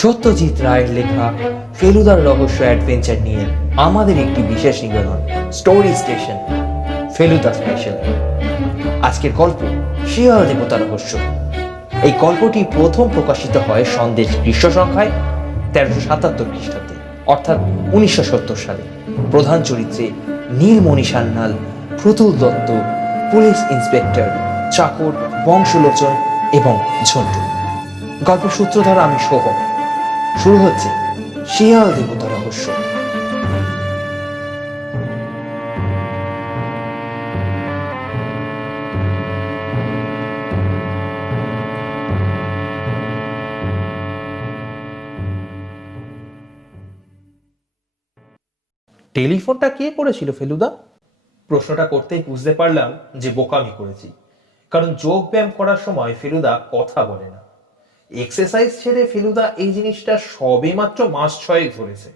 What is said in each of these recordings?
সত্যজিৎ রায়ের লেখা ফেলুদার রহস্য অ্যাডভেঞ্চার নিয়ে আমাদের একটি বিশেষ নিবেদন স্টোরি স্টেশন ফেলুদা স্পেশাল। আজকের গল্প শিয়াল দেবতা রহস্য। এই গল্পটি প্রথম প্রকাশিত হয় সন্দেশ গ্রীষ্ম সংখ্যায় 1377 খ্রিস্টাব্দে, অর্থাৎ 1970 সালে। প্রধান চরিত্রে নীলমণি সান্যাল, প্রতুল দত্ত, পুলিশ ইন্সপেক্টর, চাকর, বংশলোচন এবং ঝন্টু। গল্পের সূত্রধার আমি সোহম। শুরু হচ্ছে শিয়াল দেবতা রহস্য। টেলিফোনটা কে করেছিল ফেলুদা? প্রশ্নটা করতেই বুঝতে পারলাম যে বোকামি করেছি, কারণ যোগ ব্যায়াম করার সময় ফেলুদা কথা বলে না। এক্সারসাইজ ছেড়ে ফেলুদা এই জিনিসটা সবে মাত্র মাস 6 ধরেছে।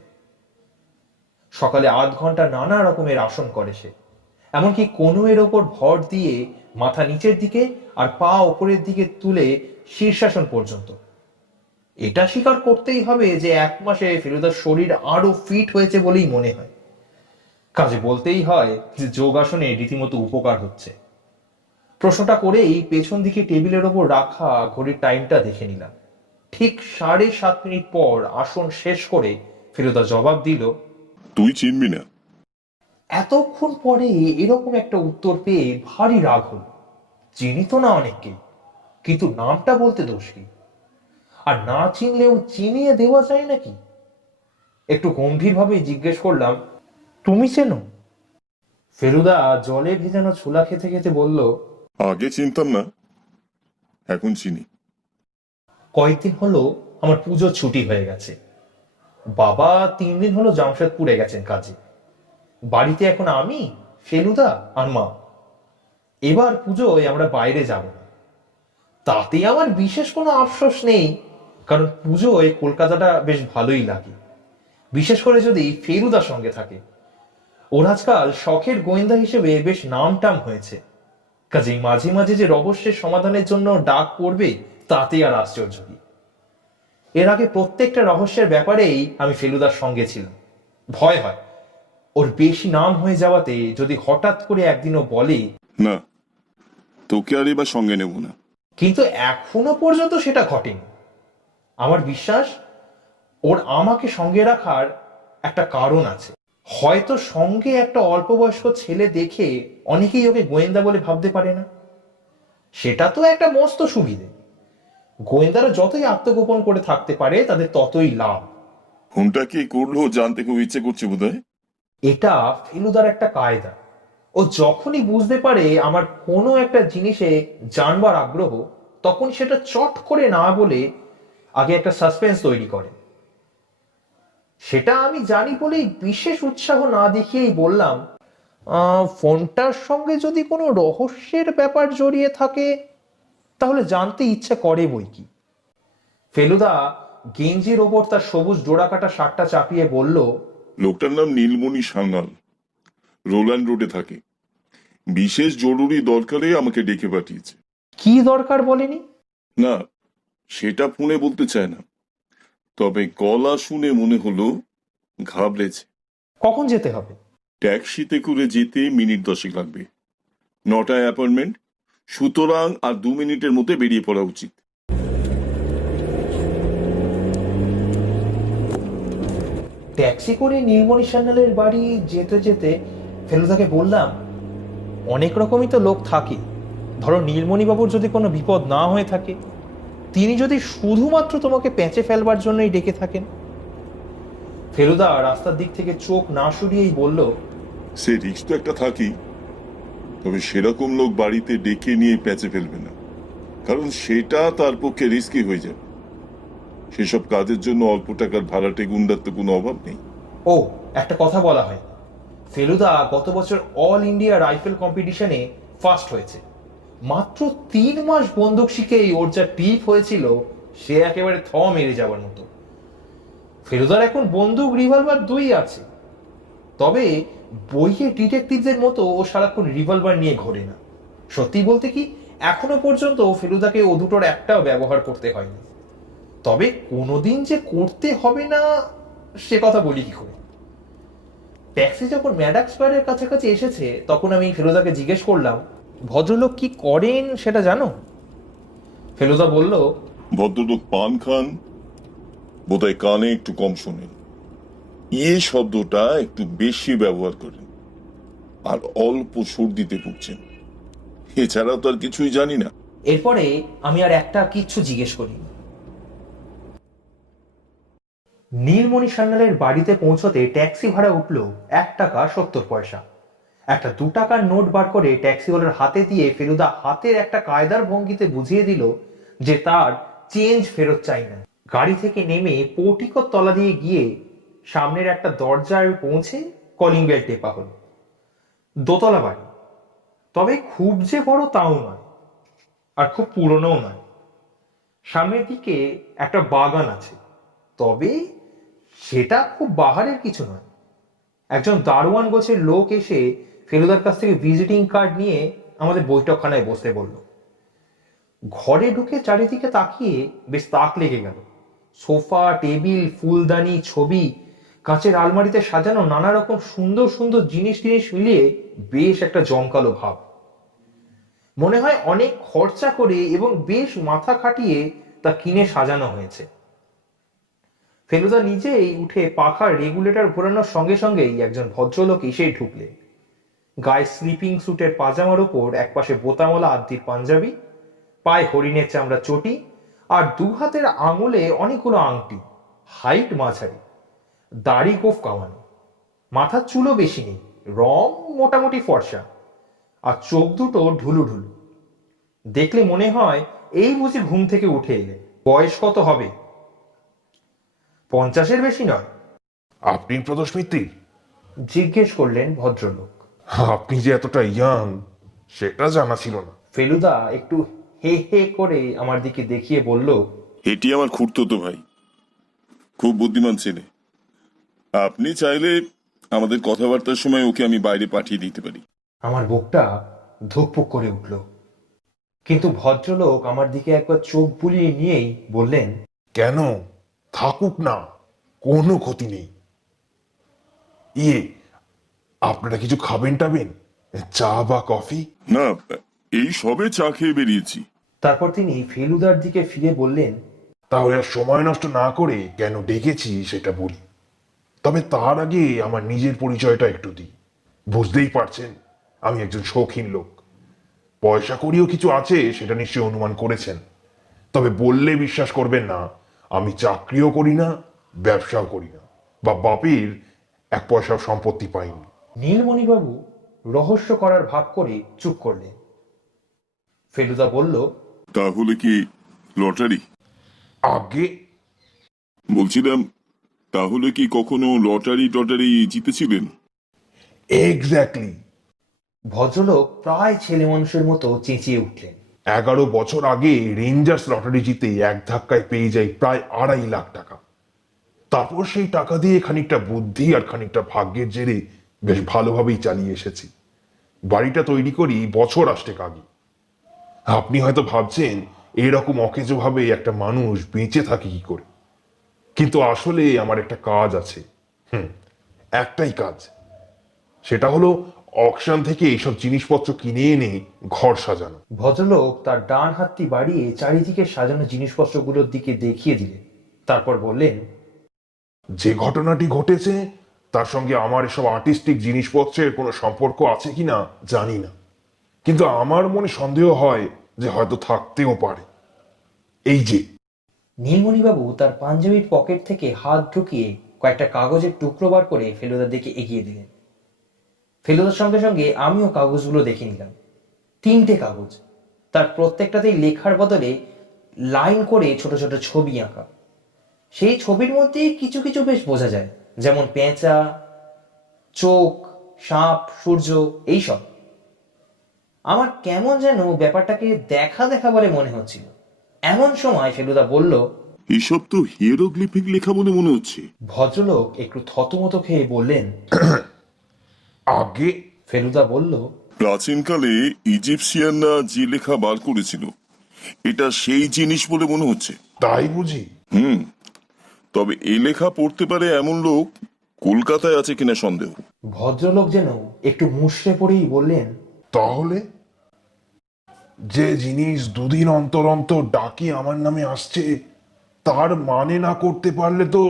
সকালে 8 ঘন্টা নানা রকমের আসন করে সে, এমনকি কনুয়ের ওপর ভর দিয়ে মাথা নিচের দিকে আর পা ওপরের দিকে তুলে শীর্ষাসন পর্যন্ত। এটা স্বীকার করতেই হবে যে 1 মাসে ফেলুদার শরীর আরো ফিট হয়েছে বলেই মনে হয়। কাজে বলতেই হয় যে যোগাসনে রীতিমতো উপকার হচ্ছে। প্রশ্নটা করেই পেছন দিকে টেবিলের ওপর রাখা ঘড়ির টাইমটা দেখে নিলাম। ঠিক 7.5 মিনিট পর আসন শেষ করে ফেলুদা জবাব দিল, তুই চিনবি না? এতক্ষণ পরে এরকম একটা উত্তর পেয়ে ভারী রাগ হল। চিনি তো না অনেককেই, কিন্তু নামটা বলতে দোষ কি? আর না চিনলেও চিনিয়ে দেওয়া যায় নাকি? একটু গম্ভীরভাবে জিজ্ঞেস করলাম, তুমি চেনো? ফেলুদা জলে ভেজানো ছোলা খেতে খেতে বলল, আগে চিনতাম না, এখন চিনি। কয়েকদিন হলো আমার পুজোর ছুটি হয়ে গেছে। বাবা 3 দিন হলো জামশেদপুরে গেছেন কাজে। বাড়িতে এখন আমি, ফেলুদা আর মা। এবার পুজোয় আমরা বাইরে যাব না। তাতে আমার বিশেষ কোনো আফসোস নেই, কারণ পুজোয় কলকাতাটা বেশ ভালোই লাগে, বিশেষ করে যদি ফেলুদার সঙ্গে থাকে। ওর আজকাল শখের গোয়েন্দা হিসেবে বেশ নামটাম হয়েছে। কাজেই মাঝে মাঝে যে রহস্যের সমাধানের জন্য ডাক পড়বে তাতে আর আশ্চর্য কি। এর আগে প্রত্যেকটা রহস্যের ব্যাপারেই আমি ফেলুদার সঙ্গে ছিলাম। ভয় হয় ওর বেশি নাম হয়ে যাওয়াতে যদি হঠাৎ করে একদিনও বলে, না, তোকে আর এবার সঙ্গে নেব না। কিন্তু এখনো পর্যন্ত সেটা ঘটেনি। আমার বিশ্বাস ওর আমাকে সঙ্গে রাখার একটা কারণ আছে। হয়তো সঙ্গে একটা অল্প বয়স্ক ছেলে দেখে অনেকেই ওকে গোয়েন্দা বলে ভাবতে পারে না। সেটা তো একটা মস্ত সুবিধে। গোয়েন্দারা যতই আত্মগোপন করে থাকতে পারে তাদের ততই লাভ। ফোনটা কি করলো জানতে খুব ইচ্ছে করছে বোধহয়। এটা ফেলুদার একটা কায়দা। ও যখনই বুঝতে পারে আমার কোনো একটা জিনিসে জানবার আগ্রহ, তখন সেটা চট করে না বলে আগে একটা সাসপেন্স তৈরি করে। সেটা আমি জানি বলেই বিশেষ উৎসাহ না দেখিয়েই বললাম, ফোনটার সঙ্গে যদি কোনো রহস্যের ব্যাপার জড়িয়ে থাকে তাহলে জানতে ইচ্ছে করে বই কি। ফেলুদা গেঞ্জির ওপর তার সবুজ ডোরাকাটা শার্টটা চাপিয়ে বলল, লোকটার নাম নীলমণি সান্যাল, রোল্যান্ড রোডে থাকে। বিশেষ জরুরি দরকারে আমাকে ডেকে পাঠিয়েছে। কি দরকার বলেনি? না, সেটা ফোনে বলতে চায় না, তবে গলা শুনে মনে হলো ঘাবড়েছে। কখন যেতে হবে? ট্যাক্সিতে করে যেতে মিনিট 10 লাগবে। 9টায় অ্যাপয়েন্টমেন্ট, সুতরাং আর 2 মিনিটের মধ্যে বেরিয়ে পড়া উচিত। ট্যাক্সি করে নীলমণি সান্যালের বাড়ি যেতে যেতে ফেলুদাকে বললাম, অনেক রকমই তো লোক থাকে। ধরো নীলমণি বাবুর যদি কোনো বিপদ না হয়ে থাকে, তিনি যদি শুধুমাত্র তোমাকে পেঁচে ফেলবার জন্যই ডেকে থাকেন। ফেলুদা রাস্তার দিক থেকে চোখ না সরিয়েই বলল, সে রিস্ক তো একটা থাকি, তবে সেরকম লোক বাড়িতে ডেকে নিয়ে প্যাঁচে ফেলবে না, কারণ সেটা তার পক্ষে রিস্কি হয়ে যাবে। সেসব কাজের জন্য অল্প টাকার ভাড়াটে গুন্ডার তো কোনো অভাব নেই। ও একটা কথা বলা হয়, ফেলুদা গত বছর অল ইন্ডিয়া রাইফেল কম্পিটিশনে ফার্স্ট হয়েছে। মাত্র 3 মাস বন্দুক শিখেই ওর যা টিপ হয়েছিল সে একেবারে থ মেরে যাবার মতো। ফেলুদার এখন বন্দুক রিভলভার 2ই আছে, তবে বইয়ে ডিটেকটিভদের মতো ও সারাক্ষণ রিভলভার নিয়ে ঘোরে না। সত্যি বলতে কি, এখনো পর্যন্ত ফেলুদাকে ও দুটোর একটাও ব্যবহার করতে হয়নি। তবে কোনোদিন যে করতে হবে না সে কথা বলি কি করে। ট্যাক্সি যখন ম্যাডাক স্কোয়ারের কাছাকাছি এসেছে তখন আমি ফেলুদাকে জিজ্ঞেস করলাম, ভদ্রলোক কি করেন সেটা জানো? ফেলুদা বলল, ভদ্রলোক পান খান, বোধহয় কানে একটু কম শোনেন, শব্দটা একটু বেশি ব্যবহার করেন, আর অল্প সর্দিতে ভুগছেন। এছাড়া তো আর কিছুই জানি না। এরপরে আমি আর একটা কিচ্ছু জিজ্ঞেস করি। নীলমণি সান্যালের বাড়িতে পৌঁছতে ট্যাক্সি ভাড়া উঠল 1 টাকা 70 পয়সা। একটা 2 টাকার নোট বার করে ট্যাক্সিওয়ালার হাতে দিয়ে ফেলুদা হাতের একটা কায়দার ভঙ্গিতে বুঝিয়ে দিল যে তার চেঞ্জ ফেরত চাই না। গাড়ি থেকে নেমে পোর্টিকোর তলা দিয়ে গিয়ে সামনের একটা দরজায় পৌঁছে কলিং বেল টেপা হলো। দোতলা বাড়ি, তবে খুব যে বড় তাও নয়, আর খুব পুরনোও নয়। সামনের দিকে একটা বাগান আছে, তবে সেটা খুব বাহারের কিছু নয়। একজন দারোয়ান গোছের লোক এসে ফেলুদার কাছ থেকে ভিজিটিং কার্ড নিয়ে আমাদের বৈঠকখানায় বসতে বলল। ঘরে ঢুকে চারিদিকে তাকিয়ে বেশ তাক লেগে গেল। সোফা, টেবিল, ফুলদানি, ছবি, কাঁচের আলমারিতে সাজানো নানা রকম সুন্দর সুন্দর জিনিস মিলিয়ে বেশ একটা জমকালো ভাব। মনে হয় অনেক খরচা করে এবং বেশ মাথা খাটিয়ে তা কিনে সাজানো হয়েছে। ফেলুদা নিজেই উঠে পাখার রেগুলেটর ঘোরানোর সঙ্গে সঙ্গেই একজন ভদ্রলোক এসেই ঢুকলেন। গায়ে স্লিপিং স্যুটের পাজামার ওপর একপাশে বোতামওয়ালা আদ্যির পাঞ্জাবি, পায়ে হরিণের চামড়া চটি, আর 2 হাতের আঙুলে অনেকগুলো আংটি। হাইট মাঝারি, দাড়ি গোফ কামানো, মাথার চুলও বেশি নেই, রং মোটামুটি ফর্সা, আর চোখ দুটো ঢুলু ঢুলু। দেখলে মনে হয় এই বুঝি ঘুম থেকে উঠে এলে। বয়স কত হবে? 50-এর বেশি নয়। আপনি প্রদোষ মিত্তির? জিজ্ঞেস করলেন ভদ্রলোক। আপনি যে এতটা ইয়াং সেটা জানা ছিল না। ফেলুদা একটু হে হে করে আমার দিকে দেখিয়ে বলল, এটি আমার খুড়তুতো ভাই, খুব বুদ্ধিমান ছেলে। আপনি চাইলে আমাদের কথাবার্তার সময় ওকে আমি বাইরে পাঠিয়ে দিতে পারি। আমার বুকটা ধুকপুক করে উঠল। কিন্তু ভদ্রলোক আমার দিকে একবার চোখ বুলিয়ে নিয়েই বললেন, কেন, থাকুক না, কোনো ক্ষতি নেই। আপনারা কিছু খাবেন টাবেন, চা বা কফি? না, এই সবে চা খেয়ে বেরিয়েছি। তারপর তিনি ফেলুদার দিকে ফিরে বললেন, তাহলে আর সময় নষ্ট না করে কেন ডেকেছি সেটা বলি। তবে তার আগে আমার নিজের পরিচয়টা একটু দিই। বুঝতেই পারছেন আমি একজন শৌখিন লোক। পয়সা করিও কিছু আছে সেটা নিশ্চয়ই অনুমান করেছেন। তবে বললে বিশ্বাস করবেন না, আমি চাকরিও করি না, ব্যবসাও করি না, বা বাপের 1 পয়সাও সম্পত্তি পাইনি। নীলমণিবাবু রহস্য করার ভাব করে চুপ করলেন। ফেলুদা বলল, তাহলে কি লটারি? আগে বলছিলাম, তাহলে কি কখনো লটারি জিতেছিলেন? এক্স্যাক্টলি। ভদ্রলোক প্রায় ছেলে মানুষের মতো চেঁচিয়ে উঠলেন। 11 বছর আগে রেঞ্জার্স লটারি জিতে এক ধাক্কায় পেয়ে যাই প্রায় 2.5 লাখ টাকা। তারপর সেই টাকা দিয়ে খানিকটা বুদ্ধি আর খানিকটা ভাগ্যের জেরে বেশ ভালোভাবেই চালিয়ে এসেছি। বাড়িটা তৈরি করি বছর 8 আগে। আপনি হয়তো ভাবছেন এরকম অকেজোভাবে একটা মানুষ বেঁচে থাকে কি করে, কিন্তু আসলে আমার একটা কাজ আছে। একটাই কাজ, সেটা হলো অকশন থেকে এইসব জিনিসপত্র কিনে এনে ঘর সাজানো। ভদ্রলোক তার ডান হাতটি বাড়িয়ে চারিদিকে সাজানো জিনিসপত্রগুলোর দিকে দেখিয়ে দিলেন। তারপর বললেন, যে ঘটনাটি ঘটেছে তার সঙ্গে আমার এসব আর্টিস্টিক জিনিসপত্রের কোনো সম্পর্ক আছে কিনা জানি না, কিন্তু আমার মনে সন্দেহ হয় যে হয়তো থাকতেও পারে। এই যে। নীলমণিবাবু তার পাঞ্জাবির পকেট থেকে হাত ঢুকিয়ে কয়েকটা কাগজের টুকরো বার করে ফেলুদার দিকে এগিয়ে দিলেন। ফেলুদার সঙ্গে সঙ্গে আমিও কাগজগুলো দেখে নিলাম। 3টে কাগজ, তার প্রত্যেকটাতেই লেখার বদলে লাইন করে ছোট ছোট ছবি আঁকা। সেই ছবির মধ্যে কিছু কিছু বেশ বোঝা যায়, যেমন পেঁচা, চোখ, সাপ, সূর্য, এইসব। আমার কেমন যেন ব্যাপারটাকে দেখা দেখা বলে মনে হচ্ছিল। এমন সময় ফেলুদা বলল, এসব তো হিয়েরোগ্লিফিক লেখা বলে মনে হচ্ছে। ভদ্রলোক একটু থতমত খেয়ে বললেন, আগে। ফেলুদা বলল, প্রাচীনকালে ইজিপসিয়ানরা যে লেখা বার করেছিল এটা সেই জিনিস বলে মনে হচ্ছে। তাই বুঝি? তবে এ লেখা পড়তে পারে এমন লোক কলকাতায় আছে কিনা সন্দেহ। ভদ্রলোক যেন একটু মুষড়ে পড়েই বললেন, তাহলে যে জিনিস দুদিন অন্তর অন্তর ডাকি আমার নামে আসছে, তার মানে না করতে পারলে তো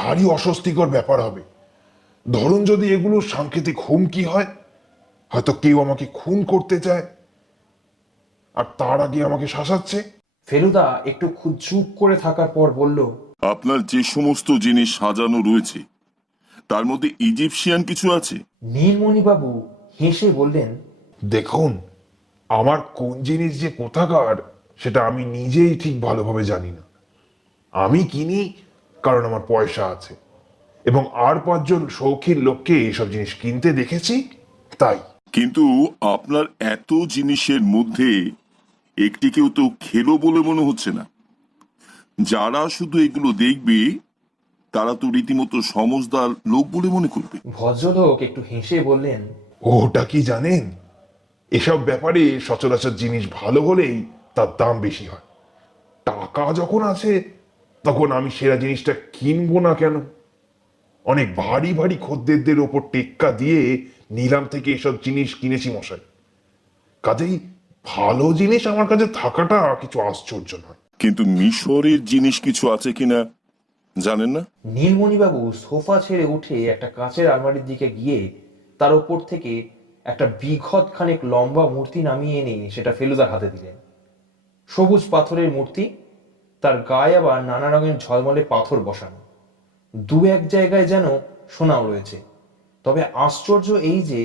ভারী অস্বস্তিকর ব্যাপার হবে। ধরুন যদি এগুলো সাংকেতিক হুমকি হয়, হয়তো কেউ আমাকে খুন করতে চায় আর তার আগে আমাকে শাসাচ্ছে। ফেলুদা একটু চুপ করে থাকার পর বলল, আপনার যে সমস্ত জিনিস সাজানো রয়েছে তার মধ্যে ইজিপশিয়ান কিছু আছে? নীলমণিবাবু হেসে বললেন, দেখুন, আমার কোন জিনিস যে কোথাকার সেটা আমি নিজেই ঠিক ভালোভাবে জানি না। আমি কিনি কারণ আমার পয়সা আছে এবং আর 5 জন শৌখিন লোককে এসব জিনিস কিনতে দেখেছি, তাই। কিন্তু আপনার এত জিনিসের মধ্যে একটিকেও তো খেলো বলে মনে হচ্ছে না। যারা শুধু এগুলো দেখবে তারা তো রীতিমতো সমজদার লোক বলে মনে করবে। ভদ্রলোক একটু হেসে বললেন, ওটা কি জানেন, এসব ব্যাপারে সচরাচর জিনিস ভালো হলেই তার দাম বেশি হয়। টাকা যখন আছে তখন আমি সেরা জিনিসটা কিনবো না কেন? অনেক ভারী ভারী খদ্দেরদের ওপর টেক্কা দিয়ে নিলাম থেকে এসব জিনিস কিনেছি মশাই। কাজেই ভালো জিনিস আমার কাছে থাকাটা কিছু আশ্চর্য নয়। কিন্তু মিশরের জিনিস কিছু আছে কিনা জানেন না? নীলমণিবাবু সোফা ছেড়ে উঠে একটা কাঁচের আলমারির দিকে গিয়ে তার ওপর থেকে একটা বিঘৎ খানেক লম্বা মূর্তি নামিয়ে এনে সেটা ফেলুদার হাতে দিলেন। সবুজ পাথরের মূর্তি, তার গায়ে আবার নানা রঙের ঝলমলে পাথর বসানো, 2-1 জায়গায় যেন সোনাও রয়েছে। তবে আশ্চর্য এই যে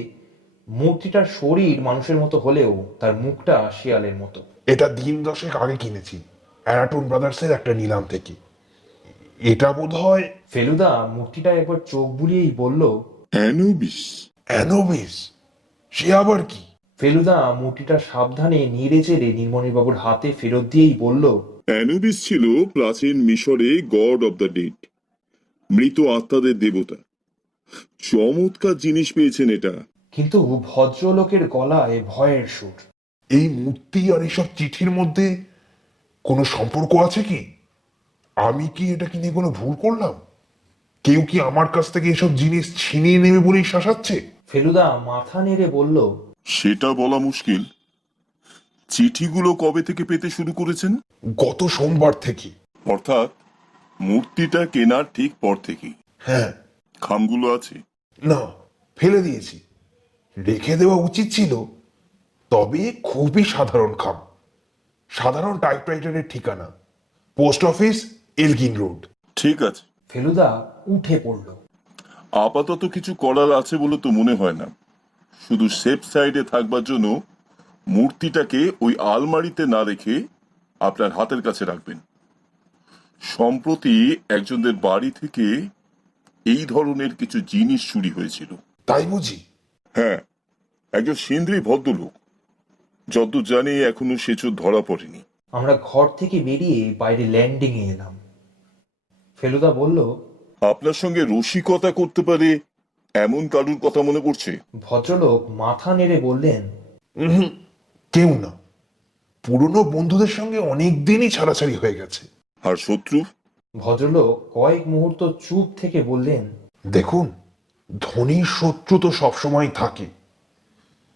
মূর্তিটার শরীর মানুষের মতো হলেও তার মুখটা শিয়ালের মতো। এটা দিন 10 আগে কিনেছি অ্যারাটুন ব্রাদার্সের একটা নিলাম থেকে। এটা বোধ হয় ফেলুদা মূর্তিটা একবার চোখ বুলিয়েই বলল, অ্যানুবিস। অ্যানোবিস। সে আবার কি? ফেলুদা মূর্তিটা সাবধানে নেড়ে চেড়ে নীলমণিবাবুর হাতে ফেরত দিয়েই বলল, অ্যানুবিস ছিল প্রাচীন মিশরে গড অব দ্য ডেড, মৃত আত্মাদের দেবতা। চমৎকার জিনিস পেয়েছেন এটা। কিন্তু ভদ্রলোকের গলায় ভয়ের সুর। এই মূর্তি আর এসব চিঠির মধ্যে কোনো সম্পর্ক আছে কি? আমি কি এটা কিনে কোনো ভুল করলাম? কেউ কি আমার কাছ থেকে এসব জিনিস ছিনিয়ে নেবে বলেই শাসাচ্ছে? ফেলুদা মাথা নেড়ে বলল, সেটা বলা মুশকিল। চিঠিগুলো কবে থেকে পেতে শুরু করেছেন? গত সোমবার থেকে। অর্থাৎ মূর্তিটা কেনার ঠিক পর থেকেই। হ্যাঁ। খামগুলো আছে? না, ফেলে দিয়েছি। রেখে দেওয়া উচিত ছিল, তবে খুবই সাধারণ খাম। সাধারণ টাইপরাইটারের ঠিকানা, পোস্ট অফিস, এলগিন রোড। ঠিক আছে। ফেলুদা উঠে পড়ল। আপাতত কিছু করার আছে বলে তো মনে হয় না। শুধু সেফ সাইডে থাকবার জন্য মূর্তিটাকে ওই আলমারিতে না রেখে আপনার হাতের কাছে রাখবেন। সম্প্রতি একজনদের বাড়ি থেকে এই ধরনের কিছু জিনিস চুরি হয়েছিল। তাই বুঝি? হ্যাঁ, একজন সিন্ধি ভদ্রলোক। যতদূর জানি এখনো সে চোর ধরা পড়েনি। আমরা ঘর থেকে বেরিয়ে বাইরে ল্যান্ডিং এ এলাম। ফেলুদা বলল, আপনার সঙ্গে রসিকতা করতে পারে এমন কারুর কথা মনে পড়ছে? ভদ্রলোক মাথা নেড়ে বললেন, কেউ না। পুরনো বন্ধুদের সঙ্গে অনেক দিনই ছাড়াছাড়ি হয়ে গেছে। আর শত্রু? ভদ্রলোক কয়েক মুহূর্ত চুপ থেকে বললেন, দেখুন, ধনীর শত্রু তো সবসময় থাকে,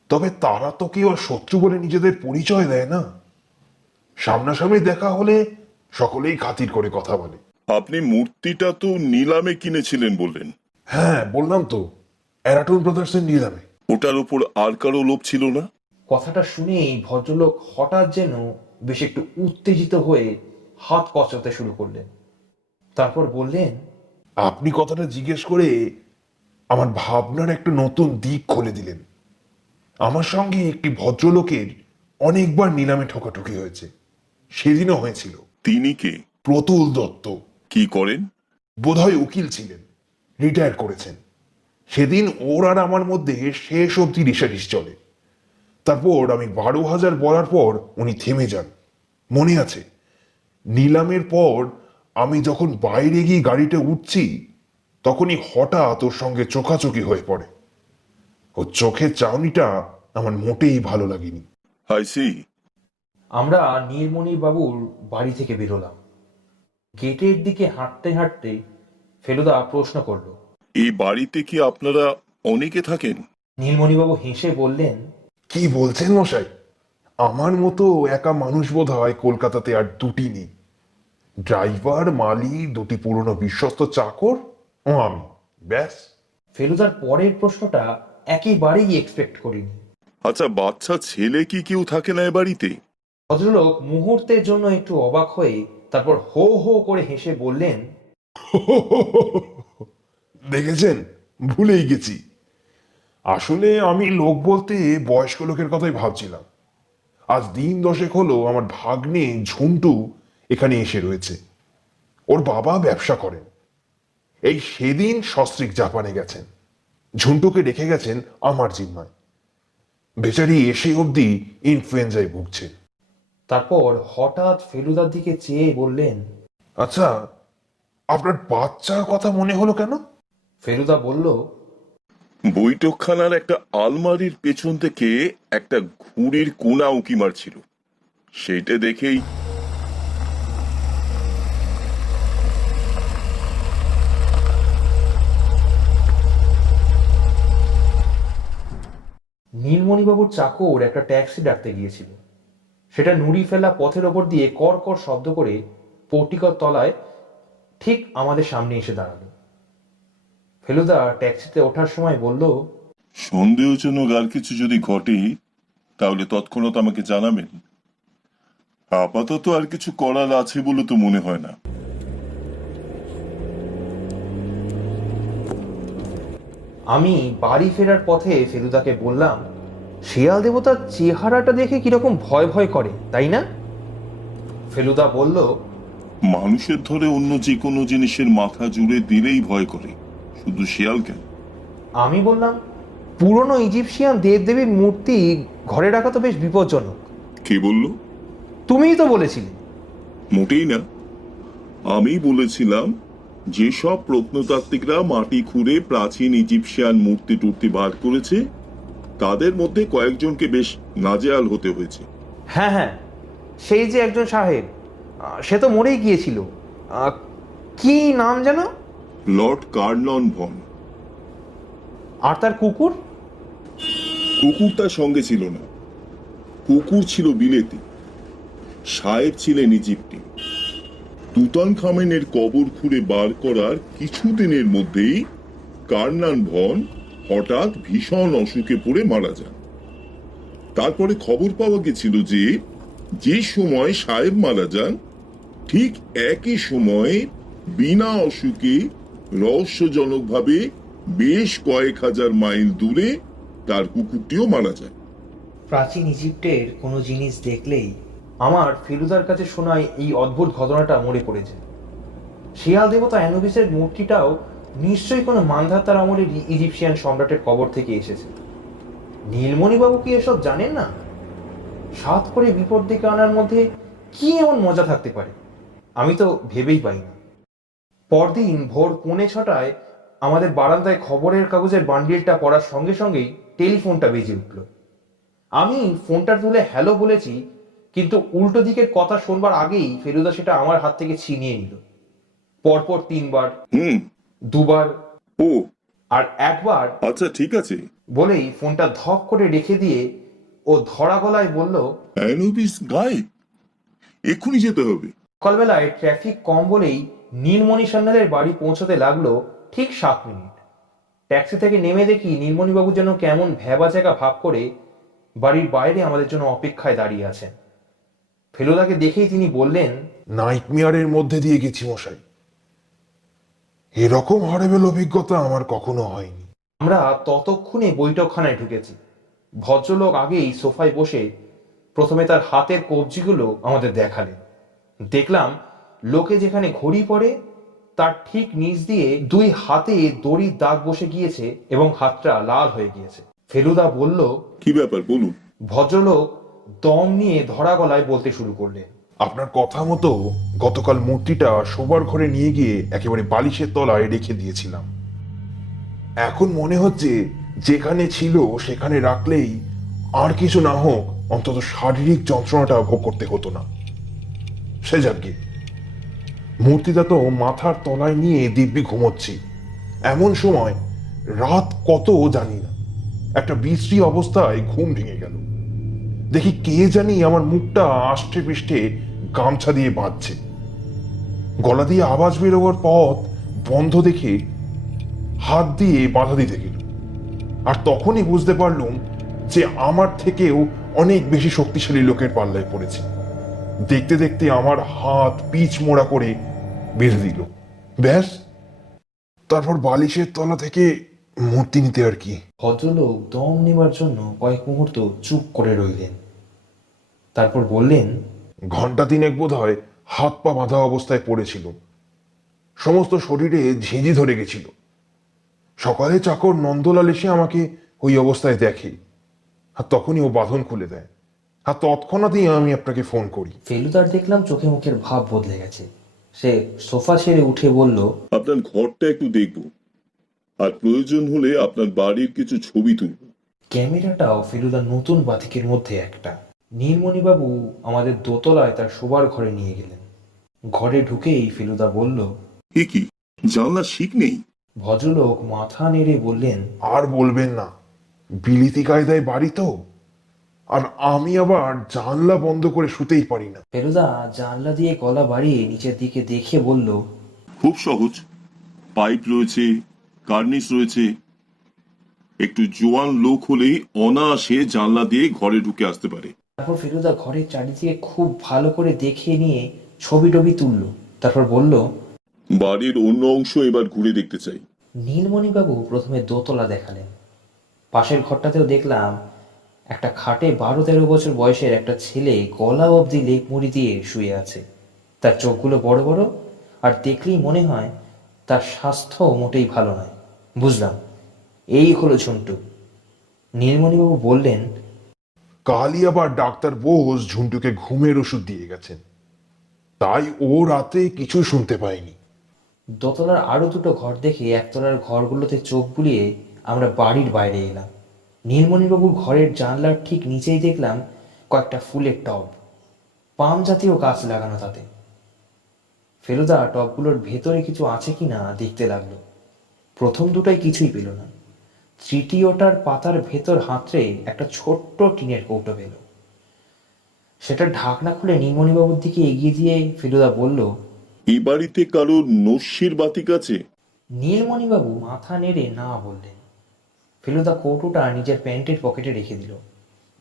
তবে তারা তো কেউ আর শত্রু বলে নিজেদের পরিচয় দেয় না। সামনাসামনি দেখা হলে সকলেই খাতির করে কথা বলে। আপনি মূর্তিটা তো নিলামে কিনেছিলেন বললেন। হ্যাঁ, বললাম তো, অ্যারাটুন ব্রাদার্সের নিলামে। ওটার উপর আর কারো লোভ ছিল না? কথাটা শুনেই ভদ্রলোক হঠাৎ যেন বেশ একটু উত্তেজিত হয়ে হাত কচলাতে শুরু করলেন। তারপর বললেন, আপনি কথাটা জিজ্ঞেস করে আমার ভাবনার একটা নতুন দিক খুলে দিলেন। আমার সঙ্গে একটি ভদ্রলোকের অনেকবার নিলামে ঠোকাঠুকি হয়েছে। সেদিনও হয়েছিল। তিনি কে? প্রতুল দত্ত। কি করেন? বোধহয় উকিল ছিলেন, রিটায়ার করেছেন। সেদিন ওর আর আমার মধ্যে শেষ অবধি রিসারিস চলে। তারপর আমি 12,000 বলার পর উনি থেমে যান। মনে আছে, নিলামের পর আমি যখন বাইরে গিয়ে গাড়িতে উঠছি তখনই হঠাৎ ওর সঙ্গে চোখাচোখি হয়ে পড়ে। ওর চোখের চাউনিটা আমার মোটেই ভালো লাগেনি। I see. আমরা নীলমণি বাবুর বাড়ি থেকে বেরোলাম। গেটের দিকে হাঁটতে হাঁটতে ফেলুদা প্রশ্ন করল। এই বাড়িতে কি আপনারা অনেকে থাকেন? নীলমণিবাবু হেসে বললেন, কি বলছেন মশাই, আমার মতো একা মানুষ বোধ হয় কলকাতাতে আর দুটি নেই। ড্রাইভার, মালি, দুটি পুরনো বিশ্বস্ত চাকর ও আমি, ব্যাস। ফেলুদার পরের প্রশ্নটা একেবারেই এক্সপেক্ট করিনি। আচ্ছা, বাচ্চা ছেলে কি কেউ থাকে না এ বাড়িতে? ভদ্রলোক মুহূর্তের জন্য একটু অবাক হয়ে তারপর হো হো করে হেসে বললেন, দেখেছেন, ভুলেই গেছি। আসলে আমি লোক বলতে বয়স্ক লোকের কথাই ভাবছিলাম। আজ দিন 10 হলো আমার ভাগ্নে ঝুন্টু এখানে এসে রয়েছে। ওর বাবা ব্যবসা করেন। এই সেদিন সস্ত্রীক জাপানে গেছেন, ঝুন্টুকে রেখে গেছেন আমার জিম্মায়। বেচারি এসে অবধি ইনফ্লুয়েঞ্জায় ভুগছে। তারপর হঠাৎ ফেলুদার দিকে চেয়ে বললেন, আচ্ছা, আপনার বাচ্চার কথা মনে হলো কেন? ফেলুদা বলল, বৈঠকখানার একটা আলমারির পেছন থেকে একটা ঘুড়ির কোনা উঁকি মারছিল, সেইটা দেখেই। নীলমণিবাবুর চাকর একটা ট্যাক্সি ডাকতে গিয়েছিল। সেটা নুড়ি ফেলা পথের ওপর দিয়ে কর কর শব্দ করে পর্টিকার তলায় ঠিক আমাদের সামনে এসে দাঁড়ালো। ফেলুদা ট্যাক্সিতে ওঠার সময় বলল, সন্দেহজনক আর কিছু যদি ঘটে তাহলে তৎক্ষণাৎ আমাকে জানাবেন। আপাতত আর কিছু করার আছে বলে তো মনে হয় না। আমি বাড়ি ফেরার পথে ফেলুদাকে বললাম, শিয়াল দেবতার চেহারাটা দেখে কিরকম ভয় ভয় করে, তাই না? ফেলুদা বলল, মানুষের ধরে অন্য যে কোনো জিনিসের মাথা জুড়ে দিলেই ভয় করে, শুধু শিয়াল কেন? আমি বললাম, পুরনো ইজিপশিয়ান দেবদেবীর মূর্তি ঘরে রাখা তো বেশ বিপজ্জনক। কে বলল? তুমিই তো বলেছিলে। মোটেই না, আমি বলেছিলাম যেসব প্রত্নতাত্ত্বিকরা মাটি খুঁড়ে প্রাচীন ইজিপশিয়ান মূর্তি টুর্তি বার করেছে তাদের মধ্যে কয়েকজনকে বেশ নাজেহাল হতে হয়েছে। হ্যাঁ হ্যাঁ, সেই যে একজন সাহেব, সে তো মরেই গিয়েছিল। কি নাম যেন? Lord কার্নন von. আর তার কুকুর? কুকুর তার সঙ্গে ছিল না, কুকুর ছিল বিলেতে, সাহেব ছিলেন ইজিপ্টে। তুতানখামেনের কবর খুঁড়ে বার করার কিছুদিনের মধ্যেই কার্নান ভন হঠাৎ ভীষণ অসুখে পড়ে মারা যান। তারপরে খবর পাওয়া গেছিল যে যে সময় সাহেব মারা যান ঠিক একই সময়ে বিনা অসুখে রহস্যজনকভাবে বেশ কয়েক হাজার মাইল দূরে তার কুকুরটিও মারা যায়। প্রাচীন ইজিপ্টের কোনো জিনিস দেখলেই আমার ফেলুদার কাছে শোনায় এই অদ্ভুত ঘটনাটা মনে পড়েছে। শিয়াল দেবতা অ্যানুবিসের মূর্তিটাও নিশ্চয়ই কোনো মান্ধাতার আমলের ইজিপশিয়ান সম্রাটের কবর থেকে এসেছে। নীলমণিবাবু কি এসব জানেন না? সাত করে বিপদ ডেকে আনার মধ্যে কি এমন মজা থাকতে পারে, আমি তো ভেবেই পাই না। পরদিন ভোর 5:45 আমাদের বারান্দায় খবরের কাগজের বান্ডিলটা পড়ার সঙ্গে সঙ্গেই টেলিফোনটা বেজে উঠল। আমি ফোনটা তুলে হ্যালো বলেছি, কিন্তু উল্টো দিকের কথা শোনবার আগেই ফেলুদা সেটা আমার হাত থেকে ছিনিয়ে নিল। পরপর 3 বার, 2 বার ও আর 1 বার আচ্ছা ঠিক আছে বলেই ফোনটা ধপ করে রেখে দিয়ে ও ধরা গলায় বলল, অ্যানুবিস গায়েব, এক্ষুনি যেতে হবে। সকালবেলায় ট্রাফিক কম বলেই নীলমণি সান্যালের বাড়ি পৌঁছতে লাগলো ঠিক 7 মিনিট। ট্যাক্সি থেকে নেমে দেখি নীলমণিবাবু যেন কেমন ভ্যাবাচ্যাকা ভাব করে বাড়ির বাইরে আমাদের জন্য অপেক্ষায় দাঁড়িয়ে আছেন। ফেলুদাকে দেখেই তিনি বললেন, নাইটমেয়ারের মধ্যে দিয়ে গেছি মশাই, এরকম হরেবেল অভিজ্ঞতা আমার কখনো হয়নি। আমরা ততক্ষণে বৈঠকখানায় ঢুকেছি। ভদ্রলোক আগেই সোফায় বসে প্রথমে তার হাতের কবজিগুলো আমাদের দেখালেন। দেখলাম লোকে যেখানে ঘড়ি পড়ে তার ঠিক নিচ দিয়ে 2 হাতে দড়ির দাগ বসে গিয়েছে এবং হাতটা লাল হয়ে গিয়েছে। ফেলুদা বলল, কি ব্যাপার বলুন। ভদ্রলোক দম নিয়ে ধরা গলায় বলতে শুরু করলেন, আপনার কথা মতো গতকাল মূর্তিটা শোবার ঘরে নিয়ে গিয়ে একেবারে বালিশের তলায় রেখে দিয়েছিলাম। এখন মনে হচ্ছে যেখানে ছিল সেখানে রাখলেই আর কিছু না হোক অন্তত শারীরিক যন্ত্রণাটা ভোগ করতে হতো না। সে যাক গে, মূর্তিটা তো মাথার তলায় নিয়ে দিব্যি ঘুমোচ্ছি। এমন সময় রাত কত জানি না, একটা বিশ্রী অবস্থায় ঘুম ভেঙে গেল। দেখি কে জানি আমার মুখটা আষ্টে পৃষ্ঠে গামছা দিয়ে বাঁধছে। গলা দিয়ে আওয়াজ বেরোবার পথ বন্ধ দেখে হাত দিয়ে বাধা দিতে গেল। আর তখনই বুঝতে পারলুম যে আমার থেকেও অনেক বেশি শক্তিশালী লোকের পাল্লায় পড়েছে। দেখতে দেখতে আমার হাত পিচ মোড়া করে বেঁধে দিল। ব্যাস, তারপর বালিশের তলা থেকে মূর্তি নিতে আর কি। ভদ্রলোক দম নেবার জন্য কয়েক মুহূর্ত চুপ করে রইলেন। তারপর বললেন, ঘন্টা তিনেক বোধ হয় হাত পা বাঁধা অবস্থায় পড়েছিল। সমস্ত শরীরে ঝিঁঝি ধরে গেছিল। সকালে চাকর নন্দলাল এসে আমাকে ওই অবস্থায় দেখে, আর তখনই ও বাঁধন খুলে দেয়। আর তৎক্ষণাৎই আমি আপনাকে ফোন করি। ফেলুদার দেখলাম চোখে মুখের ভাব বদলে গেছে। সে সোফা ছেড়ে উঠে বলল, আপনার ঘরটা একটু দেখব, আর প্রয়োজন হলে আপনার বাড়ির কিছু ছবি তুলব। ক্যামেরাটাও ফেলুদার নতুন বাতিকের মধ্যে একটা। নীলমণিবাবু আমাদের দোতলায় তার শোবার ঘরে নিয়ে গেলেন। ঘরে ঢুকেই ফেলুদা বলল, এ কি, জানলা শিক নেই? ভদ্রলোক মাথা নেড়ে বললেন, আর বলবেন না, বিলিতি কায়দায় বাড়ি তো, আর আমি আবার জানলা বন্ধ করে শুতেই পারি না। ফেলুদা জানলা দিয়ে গলা বাড়িয়ে নিচের দিকে দেখে বলল, খুব সহজ। পাইপ রয়েছে, কার্নিশ রয়েছে। একটু জোয়ান লোক হলেই অনায়াসে জানলা দিয়ে ঘরে ঢুকে আসতে পারে। তারপর ফেলুদা ঘরের চারিদিকে খুব ভালো করে দেখে নিয়ে ছবি টবি তুলল। তারপর বলল, বাড়ির অন্য অংশ এবার ঘুরে দেখতে চাই। নীলমণিবাবু প্রথমে দোতলা দেখালেন। পাশের ঘরটাতেও দেখলাম একটা খাটে 12-13 বছর বয়সের একটা ছেলে গলা অবধি লেপ মুড়ি দিয়ে শুয়ে আছে। তার চোখগুলো বড় বড়, আর দেখলেই মনে হয় তার স্বাস্থ্য মোটেই ভালো নয়। বুঝলাম এই হলো ঝুন্টু। নীলমণিবাবু বললেন, কালই আবার ডাক্তার বোস ঝুন্টুকে ঘুমের ওষুধ দিয়ে গেছেন, তাই ও রাতে কিছু শুনতে পায়নি। দোতলার আরো দুটো ঘর দেখে একতলার ঘরগুলোতে চোখ বুলিয়ে আমরা বাড়ির বাইরে এলাম। নীলমণিবাবুর ঘরের জানলার ঠিক নিচেই দেখলাম কয়েকটা ফুলের টব, পাম জাতীয় গাছ লাগানো তাতে। ফেলুদা টবগুলোর ভেতরে কিছু আছে কিনা দেখতে লাগলো। প্রথম দুটাই কিছুই পেল না। তৃতীয়টার পাতার ভেতর হাতড়ে একটা ছোট্ট টিনের কৌটো পেল। সেটা ঢাকনা খুলে নীলমণিবাবুর দিকে এগিয়ে দিয়ে ফেলুদা বলল, এই বাড়িতে কারো নস্যির বাতিক আছে? নীলমণিবাবু মাথা নেড়ে না বললেন। ফেলুদা কৌটোটা নিজের প্যান্টের পকেটে রেখে দিল।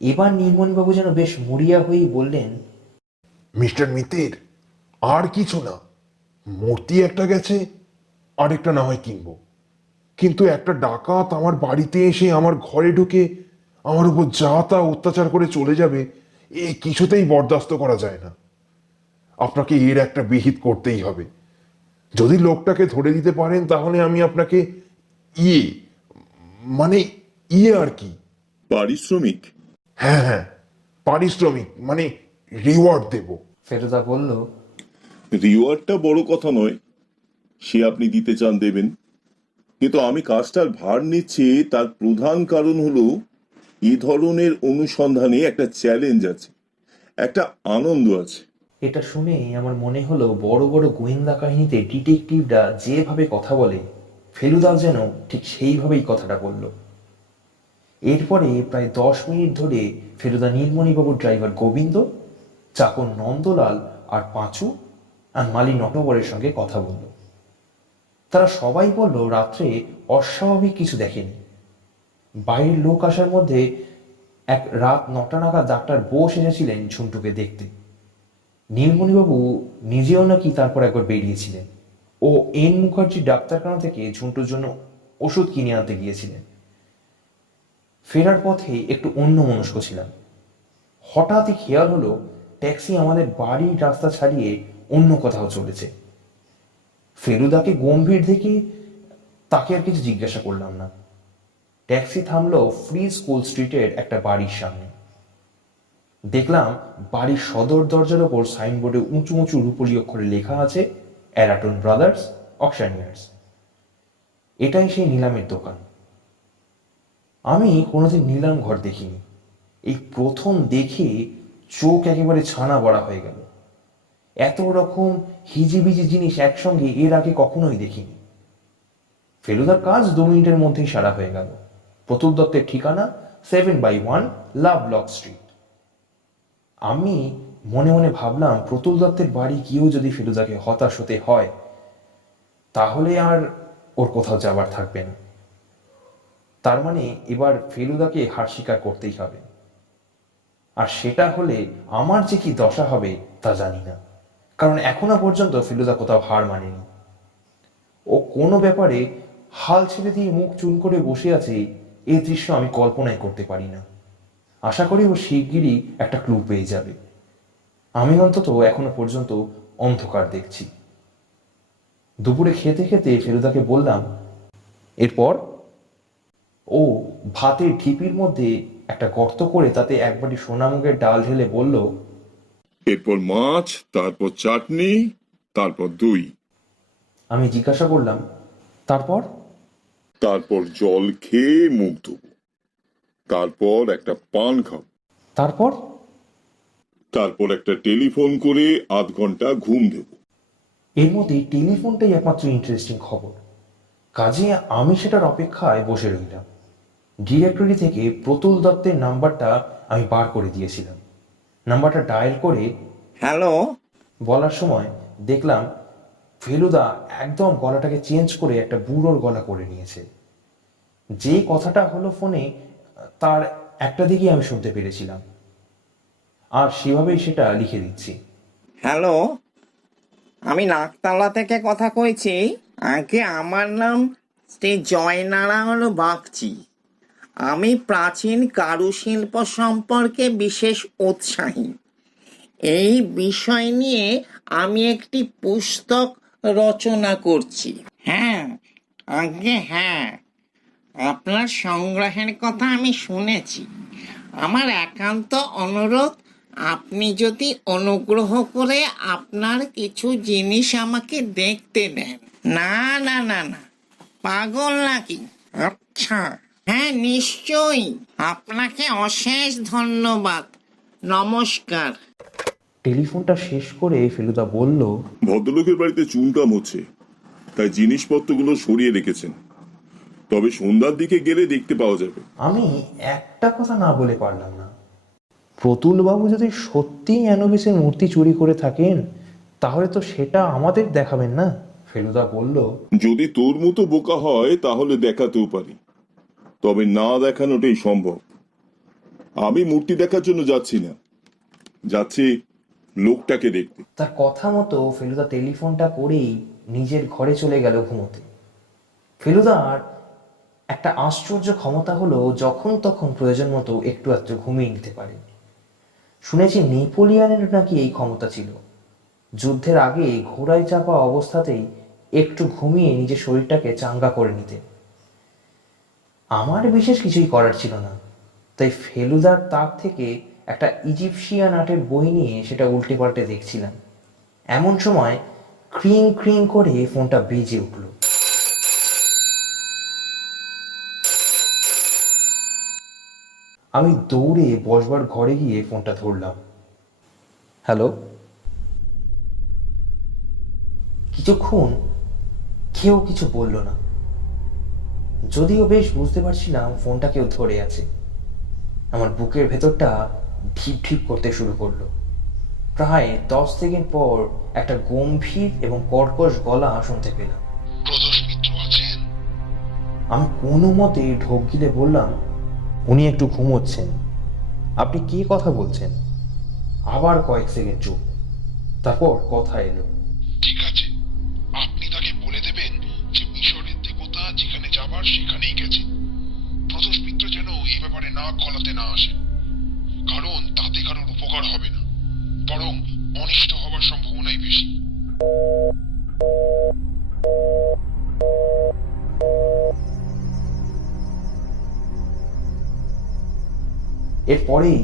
এবার নীলমণিবাবু যেন বেশ মরিয়া হয়েই বললেন, মিস্টার মিত্তির, আর কিছু না, মূর্তি একটা গেছে, আরেকটা না হয় কিনবো, কিন্তু একটা ডাকাত আমার বাড়িতে এসে আমার ঘরে ঢুকে আমার উপর যা তা অত্যাচার করে চলে যাবে, এ কিছুতেই বরদাস্ত করা যায় না। আপনাকে এর একটা বিহিত করতেই হবে। যদি লোকটাকে ধরে দিতে পারেন তাহলে আমি আপনাকে ইয়ে মানে ইয়ে আর কি। পারিশ্রমিক? হ্যাঁ হ্যাঁ, পারিশ্রমিক মানে রিওয়ার্ড দেব। ফেলুদা বলল, রিওয়ার্ডটা বড় কথা নয়, সে আপনি দিতে চান দেবেন, কিন্তু আমি কাজটার ভার নিচ্ছি তার প্রধান কারণ হলো এই ধরনের অনুসন্ধানে একটা চ্যালেঞ্জ আছে, একটা আনন্দ আছে। এটা শুনে আমার মনে হলো বড় বড় গোয়েন্দা কাহিনীতে ডিটেকটিভরা যেভাবে কথা বলে ফেলুদাও যেন ঠিক সেইভাবেই কথাটা বলল। এরপরে প্রায় 10 মিনিট ধরে ফেলুদা নীলমণিবাবুর ড্রাইভার গোবিন্দ, চাকর নন্দলাল আর পাঁচু আর মালি নটবরের সঙ্গে কথা বলল। তারা সবাই বলল রাত্রে অস্বাভাবিক কিছু দেখেনি। বাইরের লোক আসার মধ্যে এক রাত 9টা নাগাদ ডাক্তার বোস এসেছিলেন ঝুন্টুকে দেখতে। নীলমণিবাবু নিজেও নাকি তারপর একবার বেরিয়েছিলেন। ও এন মুখার্জি ডাক্তারখানা থেকে ঝুন্টুর জন্য ওষুধ কিনে আনতে গিয়েছিলেন। ফেরার পথে একটু অন্যমনস্ক ছিলাম। হঠাৎই খেয়াল হলো ট্যাক্সি আমাদের বাড়ির রাস্তা ছাড়িয়ে অন্য কোথাও চলেছে। ফেলুদাকে গম্ভীর দেখে তাকে আর কিছু জিজ্ঞাসা করলাম না। ট্যাক্সি থামলো ফ্রি স্কুল স্ট্রিটের একটা বাড়ির সামনে। দেখলাম বাড়ির সদর দরজার ওপর সাইনবোর্ডে উঁচু উঁচু রূপোলি অক্ষরে লেখা আছে অ্যারাটন ব্রাদার্স অকশনিয়ার্স। এটাই সেই নিলামের দোকান। আমি কোনোদিন নিলাম ঘর দেখিনি। এই প্রথম দেখে চোখ একেবারে ছানা বড়া হয়ে গেল। এত রকম হিজিবিজি জিনিস একসঙ্গে এর আগে কখনোই দেখিনি। ফেলুদার কাজ 2 মিনিটের মধ্যেই সারা হয়ে গেল। প্রতুল দত্তের ঠিকানা 7/1 লাভলক স্ট্রিট। আমি মনে মনে ভাবলাম, প্রতুল দত্তের বাড়ি গিয়েও যদি ফেলুদাকে হতাশ হতে হয় তাহলে আর ওর কোথাও যাবার থাকবে না। তার মানে এবার ফেলুদাকে হার স্বীকার করতেই হবে, আর সেটা হলে আমার যে কি দশা হবে তা জানি না, কারণ এখনো পর্যন্ত ফেলুদা কোথাও হার মানেনি। ও কোনো ব্যাপারে হাল ছেড়ে দিয়ে মুখ চুন করে বসে আছে, এই দৃশ্য আমি কল্পনাই করতে পারি না। আশা করি ও শিগগিরই একটা ক্লু পেয়ে যাবে। আমি অন্তত এখনো পর্যন্ত অন্ধকার দেখছি। দুপুরে খেতে খেতে ফেলুদাকে বললাম, এরপর? ও ভাতের ঢিপির মধ্যে একটা গর্ত করে তাতে একবারই সোনামুগের ডাল ঢেলে বলল, এরপর মাছ, তারপর চাটনি, তারপর দই, আমি জিজ্ঞাসা করলাম, তারপর? তারপর জল খেয়ে মুখ ধোবো, তারপর একটা পান খাবো, তারপর? তারপর একটা টেলিফোন করে 8 ঘন্টা ঘুম দেব। এর মধ্যে টেলিফোনটাই একমাত্র ইন্টারেস্টিং খবর। কাজে আমি সেটার অপেক্ষায় বসে রইলাম। ডিরেক্টরি থেকে প্রতুল দত্তের নাম্বারটা আমি বার করে দিয়েছিলাম। নাম্বারটা ডায়াল করে হ্যালো, বলার সময় দেখলাম ফেলুদা একদম গলাটাকে চেঞ্জ করে একটা বুড়োর গলা করে নিয়েছে। যে কথাটা হলো ফোনে তার একটা দিকেই আমি শুনতে পেরেছিলাম, আর সেভাবেই সেটা লিখে দিচ্ছি। হ্যালো, আমি নাকতলা থেকে কথা কইছি। আগে আমার নাম শ্রী জয়নারায়ণ বাগচি। আমি প্রাচীন কারুশিল্প সম্পর্কে বিশেষ উৎসাহী। এই বিষয় নিয়ে আমি একটি পুস্তক রচনা করছি। হ্যাঁ, হ্যাঁ, আপনার সংগ্রহের কথা আমি শুনেছি। আমার একান্ত অনুরোধ, আপনি যদি অনুগ্রহ করে আপনার কিছু জিনিস আমাকে দেখতে দেন। না না না না, পাগল নাকি? আচ্ছা, হ্যাঁ নিশ্চয়ই। আপনাকে অশেষ ধন্যবাদ। নমস্কার। টেলিফোনটা শেষ করে ফেলুদা বলল, ভদ্রলোকের বাড়িতে চুনকাম হচ্ছে, তাই জিনিসপত্রগুলো সরিয়ে রেখেছেন। তবে সন্ধ্যার দিকে গেলে দেখতে পাওয়া যাবে। আমি একটা কথা না বলে পারলাম না। প্রতুলবাবু যদি সত্যিই অ্যানোবিসের মূর্তি চুরি করে থাকেন তাহলে তো সেটা আমাদের দেখাবেন না। ফেলুদা বলল, যদি তোর মতো বোকা হয় তাহলে দেখাতেও পারি, তবে না দেখানোটাই সম্ভব। আমি মূর্তি দেখার জন্য যাচ্ছি না, যাচ্ছি লোকটাকে দেখতে। তার কথা মতো ফেলুদা টেলিফোনটা করেই নিজের ঘরে চলে গেল ঘুমোতে। ফেলুদার একটা আশ্চর্য ক্ষমতা হলো যখন তখন প্রয়োজন মতো একটু একটু ঘুমিয়ে নিতে পারে। শুনেছি নেপোলিয়নের নাকি এই ক্ষমতা ছিল। যুদ্ধের আগে ঘোড়ায় চাপা অবস্থাতেই একটু ঘুমিয়ে নিজের শরীরটাকে চাঙ্গা করে নিতেন। আমার বিশেষ কিছুই করার ছিল না, তাই ফেলুদার তাক থেকে একটা ইজিপশিয়ান আর্টের বই নিয়ে সেটা উল্টে পাল্টে দেখছিলাম। এমন সময় ক্রিং ক্রিং করে ফোনটা বেজে উঠল। আমি দৌড়ে বসবার ঘরে গিয়ে ফোনটা ধরলাম। হ্যালো। কিছুক্ষণ কেউ কিছু বলল না, যদিও বেশ বুঝতে পারছিলাম ফোনটা কেউ ধরে আছে। আমার বুকের ভেতরটা ঢিপ ঢিপ করতে শুরু করলো। প্রায় 10 সেকেন্ড পর একটা গম্ভীর এবং কর্কশ গলা শুনতে পেলাম। আমি কোনো মতে ঢোক গিলে বললাম, উনি একটু ঘুমোচ্ছেন। আপনি কে কথা বলছেন? আবার কয়েক সেকেন্ড চুপ, তারপর কথা এলো। ঠিক আছে, আপনি তাকে বলে দেবেন যে মিশরের দেবতা যেখানে যাবার সেখানেই গেছে। প্রদোষ মিত্র যেন এই ব্যাপারে নাক গলাতে না আসে, কারণ তাতে কারোর উপকার হবে না, বরং অনিষ্ট হবার সম্ভাবনাই বেশি। এরপরেই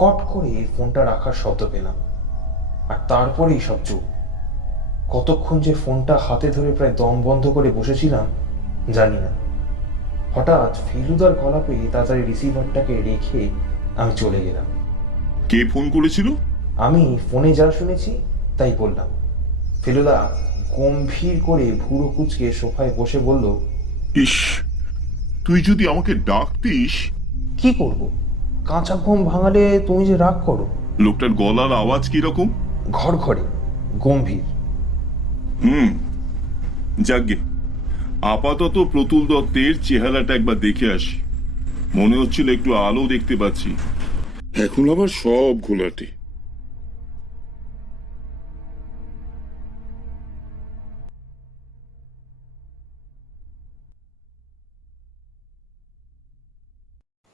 কট করে ফোনটা রাখার শব্দ পেলাম, আর তারপরেই সব চুপ। কতক্ষণ যে ফোনটা হাতে ধরে প্রায় দম বন্ধ করে বসেছিলাম জানি না। হঠাৎ ফেলুদার গলা পেয়ে তাড়াতাড়ি রিসিভারটাকে রেখে আমি চলে গেলাম। কে ফোন করেছিল? আমি ফোনে যা শুনেছি তাই বললাম। ফেলুদা গম্ভীর করে ভুরু কুচকে সোফায় বসে বলল, ইস, তুই যদি আমাকে ডাকতিস। কি করব? কাঁচা ঘুম ভাঙালে তুমি যে রাগ করো। লোকটার গলার আওয়াজ কিরকম? ঘর ঘরে গম্ভীর। যাকগে, আপাতত প্রতুল দত্তের চেহারাটা একবার দেখে আসি। মনে হচ্ছিল একটু আলো দেখতে পাচ্ছি, এখন আবার সব ঘোলাটে।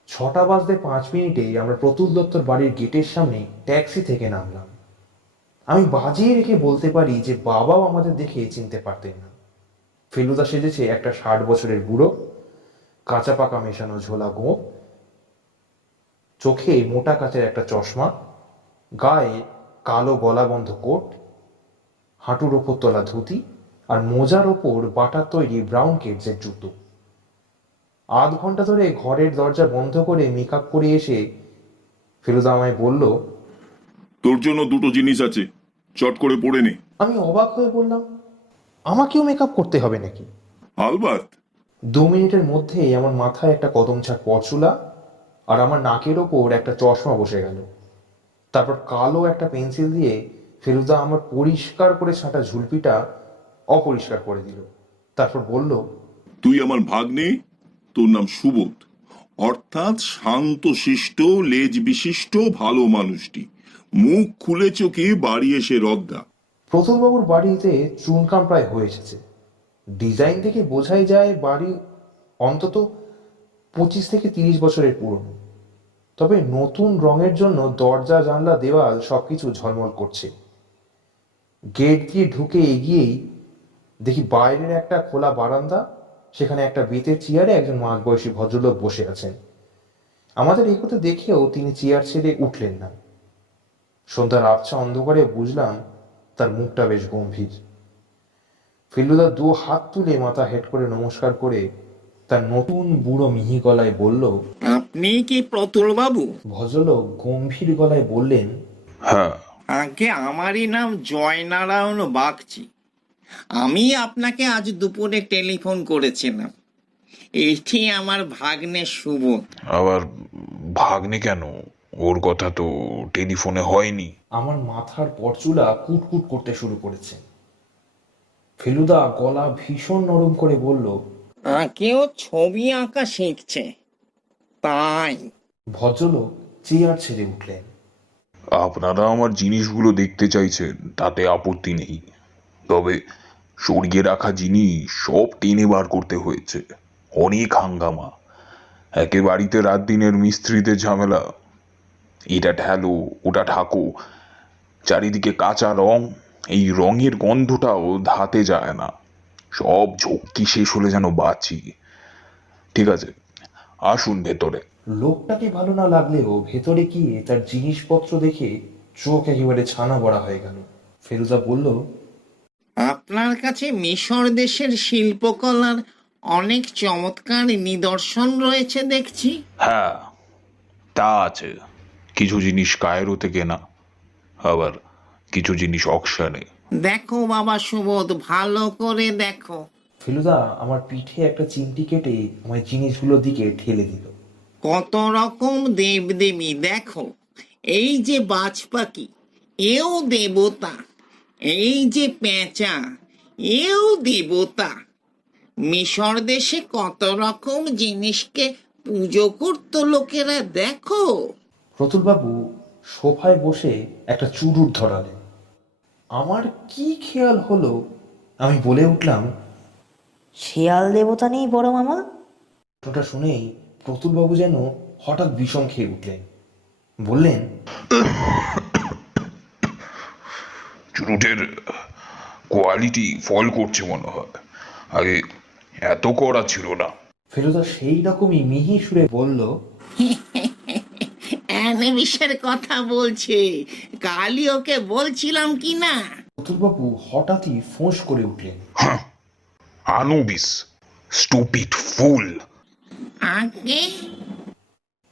ছটা বাজতে 5 মিনিটেই আমরা প্রতুল দত্তর বাড়ির গেটের সামনে ট্যাক্সি থেকে নামলাম। আমি বাজিয়ে রেখে বলতে পারি যে বাবাও আমাদের দেখে চিনতে পারতেন না। ফেলুদা সেজেছে একটা 60 বছরের বুড়ো, কাঁচা পাকা মেশানো ঝোলা গোঁফ, চোখে মোটা কাচের একটা চশমা, গায়ে কালো গলাবন্ধ কোট, হাঁটুর ওপর তোলা ধুতি আর মোজার ওপর বাটার তৈরি ব্রাউন কেডসের জুতো। আধ ঘন্টা ধরে ঘরের দরজা বন্ধ করে মেকআপ করে এসে ফেলুদা আমায় বলল, তোর জন্য দুটো জিনিস আছে, চট করে পড়ে নে। আমি অবাক হয়ে বললাম, আমাকেও মেকআপ করতে হবে নাকি? আলবাত। 2 মিনিটের মধ্যেই আমার মাথায় একটা কদম ছাড় পরচুলা আর আমার নাকের ওপর একটা চশমা বসে গেল। তারপর কালো একটা পেন্সিল দিয়ে ফেলুদা আমার পরিষ্কার করে ছাঁটা ঝুলপিটা অপরিষ্কার করে দিল। তারপর বলল, তুই আমার ভাগ্নে, তোর নাম সুবোধ, অর্থাৎ শান্তশিষ্ট লেজ বিশিষ্ট ভালো মানুষটি। মুখ খুলে চোখে বাড়ি এসে রদ্দা। প্রতুলবাবুর বাড়িতে চুনকাম প্রায় হয়ে এসেছে। ডিজাইন থেকে বোঝাই যায় বাড়ি অন্তত 25 থেকে 30 বছরের পুরনো। তবে নতুন রঙের জন্য দরজা জানলা দেওয়াল সবকিছু ঝলমল করছে। গেট দিয়ে ঢুকে এগিয়েই দেখি বাইরের একটা খোলা বারান্দা, সেখানে একটা বেতের চেয়ারে একজন মাঝবয়সী ভদ্রলোক বসে আছেন। আমাদের এগোতে দেখেও তিনি চেয়ার ছেড়ে উঠলেন না। সন্ধ্যার আবছা অন্ধকারে বুঝলাম তার মুখটা বেশ গম্ভীর। ফেলুদা 2 হাত তুলে মাথা হেট করে নমস্কার করে তার নতুন বুড়ো মিহি গলায় বলল, আপনি কি প্রতুল বাবু? ভদ্রলোক গম্ভীর গলায় বললেন, হ্যাঁ। আগে আমারই নাম জয়নারায়ণ বাগচি। আমি আপনাকে আজ দুপুরে টেলিফোন করেছিলাম। এটি আমার ভাগ্নে সুবোধ। আবার ভাগ্নে কেন? ওর কথা তো টেলিফোনে হয়নি। আমার মাথার পরচুলা কুটকুট করতে শুরু করেছে। ফেলুদা গলা ভীষণ নরম করে বলল, কেউ ছবি আঁকা শিখছে তাই। ভদ্রলোক চেয়ার ছেড়ে উঠলেন। আপনারা আমার জিনিসগুলো দেখতে চাইছেন, তাতে আপত্তি নেই। তবে সরিয়ে রাখা জিনিস সব টেনে বার করতে হয়েছে। অনেক হাঙ্গামা, একে বাড়িতে রাত দিনের মিস্ত্রিদের ঝামেলা। এটা ঢালো, ওটা ঢাকো, চারিদিকে কাঁচা রং, এই রঙের গন্ধটাও ধাতে যায় না। সব ঝক্কি শেষ হলে যেন বাঁচি। ঠিক আছে, আসুন ভেতরে। লোকটাকে ভালো না লাগলেও ভেতরে গিয়ে তার জিনিসপত্র দেখে চোখ একেবারে ছানা বড়া হয়ে গেল। ফেলুদা বলল, আপনার কাছে মিশর দেশের শিল্পকলার অনেক চমৎকার নিদর্শন রয়েছে দেখছি। হ্যাঁ, তা আছে। কিছু জিনিস কায়রোতে কেনা, আবার কিছু জিনিস অকশনে। দেখো বাবা সুবোধ, ভালো করে দেখো। ফেলুদা আমার পিঠে একটা চিমটি কেটে আমার জিনিসগুলোর দিকে ঠেলে দিল। কত রকম দেবদেবী দেখো। এই যে বাজ পাখি, এও দেবতা। এই যে পেঁচা, এও দেবতা। মিশর দেশে কত রকম জিনিসকে পুজো করতো লোকেরা, দেখো। প্রতুলবাবু সোফায় বসে একটা চুরুট ধরালেন। আমার কি খেয়াল হলো, আমি বলে উঠলাম, শেয়াল দেবতা নেই বড় মামা? ওটা শুনেই প্রতুলবাবু যেন হঠাৎ বিষম খেয়ে উঠলেন। বললেন, চুরুটের কোয়ালিটি ফল করছে মনে হয়, আগে এত কড়া ছিল না। ফেলুদা সেই রকমই মিহি সুরে বলল, অ্যানিমিসের কথা বলছে, কালই ওকে বলছিলাম কি না। প্রতুলবাবু হঠাৎই ফোঁস করে উঠলেন, আনুবিস, স্টুপিড ফুল। আগে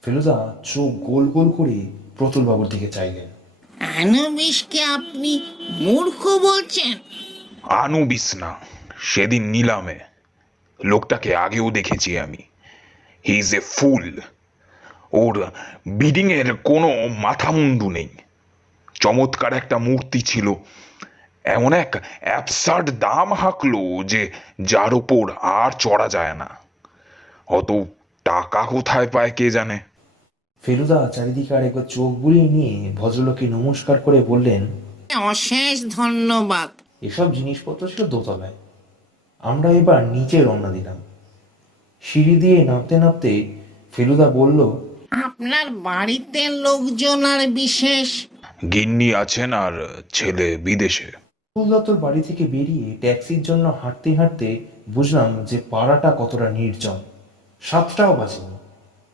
ফেলুদা চোখ গোল গোল করে প্রতুলবাবুর দিকে চাইলেন। আনুবিসকে আপনি মূর্খ বলছেন? আনুবিস না, সেদিন নিলামে লোকটাকে আগেও দেখেছি আমি। He is a full. Or bidding এর কোনো মাথা মুন্ডু নেই। চমৎকার একটা মূর্তি ছিল, এমন এক অ্যাবসার্ড দাম হাঁকলো যে যার ওপর আর চড়া যায় না। অত টাকা কোথায় পায় কে জানে। ফেলুদা চারিদিকে আরেকবার চোখ বুলিয়ে নিয়ে ভদ্রলোককে নমস্কার করে বললেন, অশেষ ধন্যবাদ। এসব জিনিসপত্র ছিল দোতলায়। আমরা এবার নিচে রওনা দিলাম। সিঁড়ি দিয়ে নামতে নামতে ফেলুদা বলল, আপনার বাড়িতে লোকজন আর বিশেষ? গিন্নি আছেন আর ছেলে বিদেশে। ফুলদত্তর বাড়ি থেকে বেরিয়ে ট্যাক্সির জন্য হাঁটতে হাঁটতে বুঝলাম যে পাড়াটা কতটা নির্জন। 7টাও বাজেনি,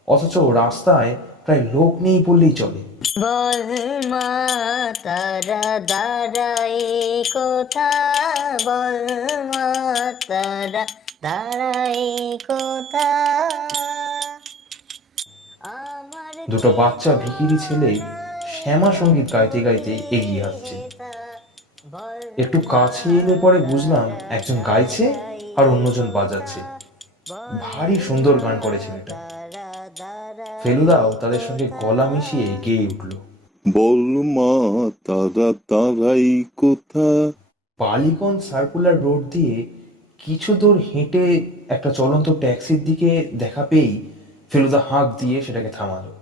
অথচ রাস্তায় প্রায় লোক নেই বললেই চলে। বল মা তারা দাঁড়ায় কোথা, বল মা তারা দাঁড়ায় কোথা। আমার দুটো বাচ্চা ভিখিরি ছেলে শ্যামা সঙ্গীত গাইতে গাইতে এগিয়ে আসছে। একটু কাছে এলে পরে বুঝলাম একজন গাইছে আর অন্যজন বাজাচ্ছে। ভারী সুন্দর গান করে ছেলেটা। ফেলুদাও তাদের সঙ্গে গলা মিশিয়ে গেয়ে উঠল। বল মা তারা তারাই কোথা। বালিগঞ্জ সার্কুলার রোড দিয়ে কিছু দূর হেঁটে একটা চলন্ত ট্যাক্সির দিকে দেখা পেয়েই ফেলুদা হাঁক দিয়ে সেটাকে থামালো।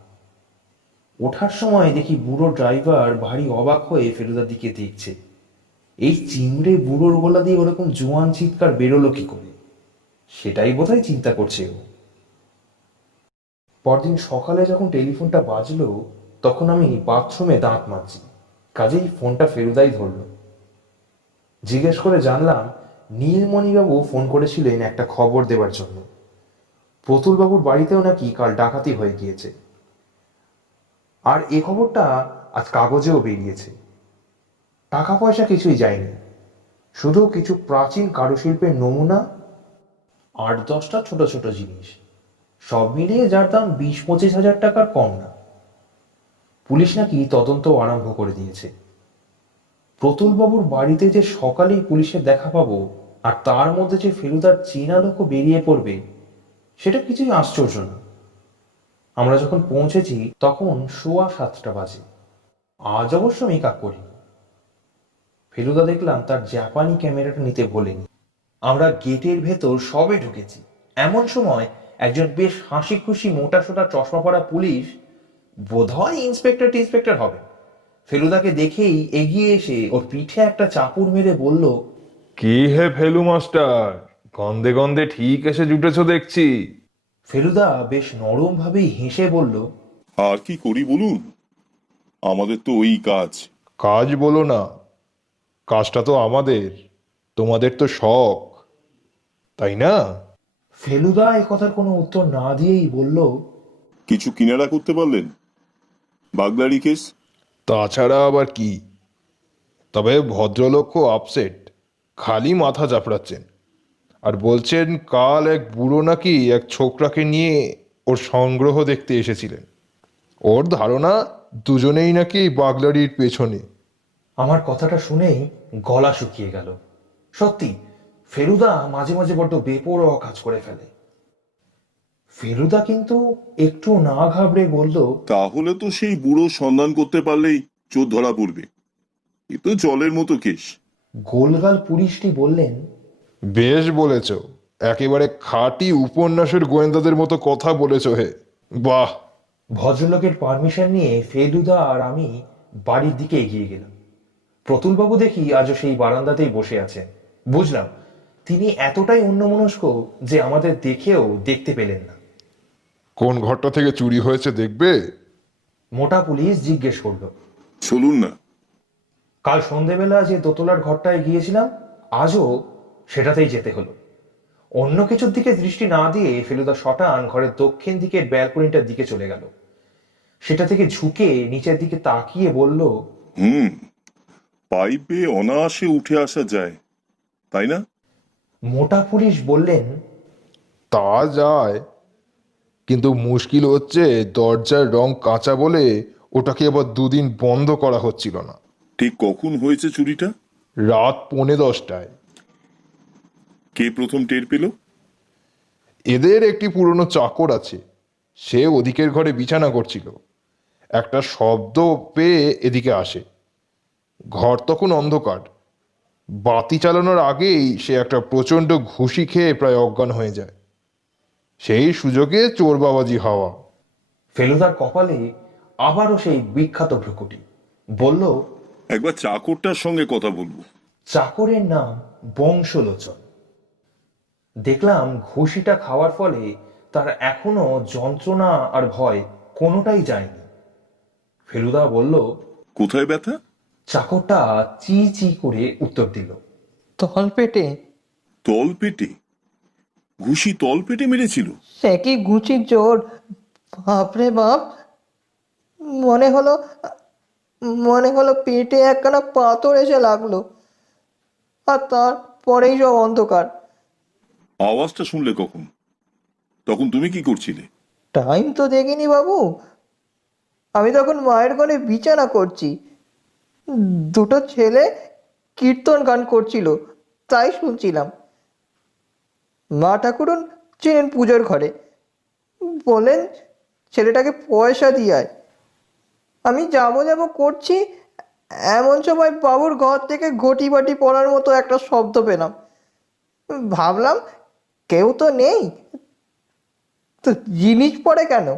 ওঠার সময় দেখি বুড়ো ড্রাইভার ভারী অবাক হয়ে ফেলুদার দিকে দেখছে। এই চিমড়ে বুড়োর গলা দিয়ে ওরকম জোয়ান চিৎকার বেরোলো কি করে, সেটাই বোধহয় চিন্তা করছে ও। পরদিন সকালে যখন টেলিফোনটা বাজলো তখন আমি বাথরুমে দাঁত মাজছি, কাজেই ফোনটা ফেলুদাই ধরলো। জিজ্ঞেস করে জানলাম নীলমণিবাবু ফোন করেছিলেন একটা খবর দেওয়ার জন্য। প্রতুলবাবুর বাড়িতেও নাকি কাল ডাকাতি হয়ে গিয়েছে, আর এ খবরটা আজ কাগজেও বেরিয়েছে। টাকা পয়সা কিছুই যায়নি, শুধু কিছু প্রাচীন কারুশিল্পের নমুনা, 8-10টা ছোট ছোট জিনিস, সব মিলিয়ে যার দাম 20-25 হাজার টাকার কম না। পুলিশ নাকি তদন্ত আরম্ভ করে দিয়েছে। প্রতুলবাবুর বাড়িতে যে সকালেই পুলিশের দেখা পাবো আর তার মধ্যে যে ফেলুদার চেনা লোকও বেরিয়ে পড়বে, সেটা কিছুই আশ্চর্য না। আমরা যখন পৌঁছেছি তখন 7:15 বাজে। আজ অবশ্য মেকআপ করিনি। ফেলুদা দেখলাম তার জাপানি ক্যামেরাটা নিতে ভোলেনি। আমরা গেটের ভেতর সবে ঢুকেছি, এমন সময় একজন বেশ হাসি খুশি মোটা সোটা চশমা পরা পুলিশ, বোধহয় ইন্সপেক্টর হবে, ফেলুদাকে দেখেই এগিয়ে এসে ওর পিঠে একটা চাপুড় মেরে বলল, কি হে ফেলু মাস্টার, গন্ধে গন্ধে ঠিক এসে জুটেছো দেখছি। ফেলুদা বেশ নরম ভাবেই হেসে বলল, আর কি করি বলুন, আমাদের তো ওই কাজ। কাজ বলো না, কাজটা তো আমাদের, তোমাদের তো শখ, তাই না? ফেলুদা এ কথার কোনো উত্তর না দিয়েই বলল, কিছু কিনারা করতে পারলেন? বাগদারি কেস? তাছাড়া আবার কি, তবে ভদ্রলোক খুব আপসেট, খালি মাথা চাপড়াচ্ছেন আর বলছেন কাল এক বুড়ো নাকি এক ছোকরাকে নিয়ে ওর সংগ্রহ দেখতে এসেছিলেন। ওর ধারণা দুজনেই নাকি বাগলারির পেছনে। আমার কথাটা শুনেই গলা শুকিয়ে গেল। সত্যি ফেলুদা মাঝে মাঝে বড্ড বেপরোয়া কাজ করে ফেলে। ফেলুদা কিন্তু একটু না ঘাবড়ে বলল, তাহলে তো সেই বুড়ো সন্ধান করতে পারলেই চোর ধরা পড়বে। এ তো জলের মতো কেস। গোলগাল পুলিশটি বললেন, বেশ বলেছ, একেবারে খাঁটি উপন্যাসের গোয়েন্দাদের মতো কথা বলেছ হে, বাহ। ভদ্রলোকের পারমিশন নিয়ে ফেলুদা আর আমি বাড়ির দিকে এগিয়ে গেলাম। প্রতুলবাবু দেখি আজও সেই বারান্দাতেই বসে আছেন। বুঝলাম তিনি এতটাই অন্যমনস্ক যে আমাদের দেখেও দেখতে পেলেন না। কোন ঘরটা থেকে চুরি হয়েছে দেখবে? মোটা পুলিশ জিজ্ঞেস করলো। চলুন না। কাল সন্ধেবেলা যে দোতলার ঘরটায় গিয়েছিলাম আজও সেটাতেই যেতে হলো। অন্য কিছুর দিকে দৃষ্টি না দিয়ে ফেলুদা শটান ঘরের দক্ষিণ দিকের ব্যালকনিটার দিকে চলে গেল। সেটা থেকে ঝুঁকে নিচের দিকে তাকিয়ে বলল, পাইপে অনায়াসে উঠে আসা যায়, তাই না? মোটা পুলিশ বললেন, তা যায়, কিন্তু মুশকিল হচ্ছে দরজার রং কাঁচা বলে ওটাকে আবার দুদিন বন্ধ করা হচ্ছিল না। ঠিক কখন হয়েছে চুরিটা? রাত 10:45। কে প্রথম টের পেল? এদের একটি পুরনো চাকর আছে, সে ওদিকের ঘরে বিছানা করছিল। একটা শব্দ পেয়ে এদিকে আসে। ঘর তখন অন্ধকার। বাতি চালানোর আগেই সে একটা প্রচণ্ড ঘুষি খেয়ে প্রায় অজ্ঞান হয়ে যায়। সেই সুযোগে চোর বাবাজি হওয়া। ফেলুদার কপালে আবারও সেই বিখ্যাত ভ্রুকুটি। বলল, একবার চাকরটার সঙ্গে কথা বলবো। চাকরের নাম বংশলোচন। দেখলাম ঘুষিটা খাওয়ার ফলে তার এখনো যন্ত্রণা আর ভয় কোনোটাই যায়নি। ফেলুদা বলল, কোথায় ব্যথা? চাকরটা চি চি করে উত্তর দিল, তলপেটে। তলপেটে? ঘুষি তলপেটে মেরেছিল? সে কি ঘুষির জোর! বাপরে বাপ! মনে হলো মনে হলো পেটে একখানা পাথর এসে লাগলো, আর তারপরেই সব অন্ধকার। আওয়াজটা শুনলে কখন? তখন তুমি কি করছিলে? টাইম তো দেখিনি বাবু, আমি তখন মায়ের ঘরে বিছানা করছি। দুটো ছেলে কীর্তন গান করছিল, তাই শুনছিলাম। মা ঠাকুরন ছিলেন পুজোর ঘরে, বলেন ছেলেটাকে পয়সা দিয়ে আয়। আমি যাবো যাবো করছি, এমন সময় বাবুর ঘর থেকে ঘটি বাটি পড়ার মতো একটা শব্দ পেলাম। ভাবলাম কেউ তো নেই, তো জিনিস পড়ে কেন?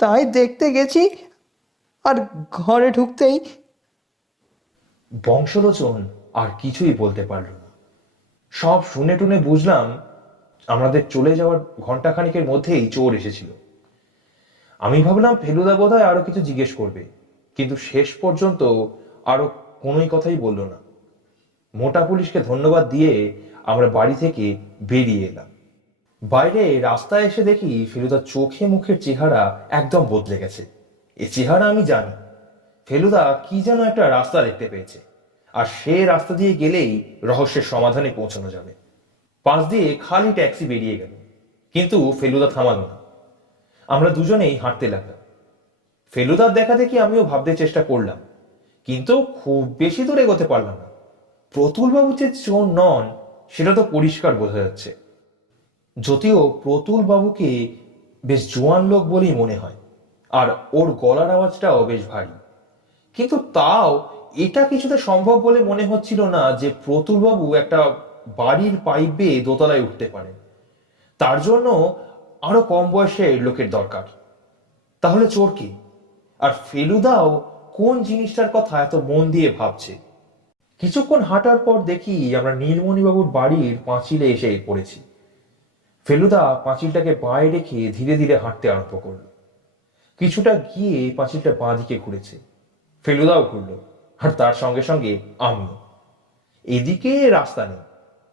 তাই দেখতে গেছি, আর ঘরে ঢুকতেই বংশলোচন আর কিছুই বলতে পারল না। সব শুনে টুনে বুঝলাম আমাদের চলে যাওয়ার ঘন্টাখানিকের মধ্যেই চোর এসেছিল। আমি ভাবলাম ফেলুদা বোধহয় আরো কিছু জিজ্ঞেস করবে, কিন্তু শেষ পর্যন্ত আরো কোনোই কথাই বলল না। মোটা পুলিশকে ধন্যবাদ দিয়ে আমরা বাড়ি থেকে বেরিয়ে এলাম। বাইরে রাস্তায় এসে দেখি ফেলুদার চোখে মুখের চেহারা একদম বদলে গেছে। এ চেহারা আমি জানি, ফেলুদা কি যেন একটা রাস্তা দেখতে পেয়েছে, আর সে রাস্তা দিয়ে গেলেই রহস্যের সমাধানে পৌঁছানো যাবে। পাশ দিয়ে খালি ট্যাক্সি বেরিয়ে গেল, কিন্তু ফেলুদা থামালো না। আমরা দুজনেই হাঁটতে লাগলাম। ফেলুদার দেখা দেখি আমিও ভাবতে চেষ্টা করলাম, কিন্তু খুব বেশি দূর এগোতে পারলাম না। প্রতুলবাবু যে চোর নন সেটা তো পরিষ্কার বোঝা যাচ্ছে। যদিও প্রতুল বাবুকে বেশ জোয়ান লোক বলেই মনে হয়, আর ওর গলার আওয়াজটাও বেশ ভারী, কিন্তু তাও এটা কিছুতে সম্ভব বলে মনে হচ্ছিল না যে প্রতুল বাবু একটা বাড়ির পাইপ বেয়ে দোতলায় উঠতে পারেন। তার জন্য আরো কম বয়সের লোকের দরকার। তাহলে চোর কি? আর ফেলুদাও কোন জিনিসটার কথা এত মন দিয়ে ভাবছে? কিছুক্ষণ হাঁটার পর দেখি আমরা নীলমণিবাবুর বাড়ির পাঁচিলে এসে পড়েছি। ফেলুদা পাঁচিলটাকে বাঁয়ে রেখে ধীরে ধীরে হাঁটতে আরম্ভ করলো। কিছুটা গিয়ে পাঁচিলটা বাঁ দিকে ঘুরেছে, ফেলুদাও ঘুরলো, আর তার সঙ্গে সঙ্গে আমিও। এদিকে রাস্তা নেই,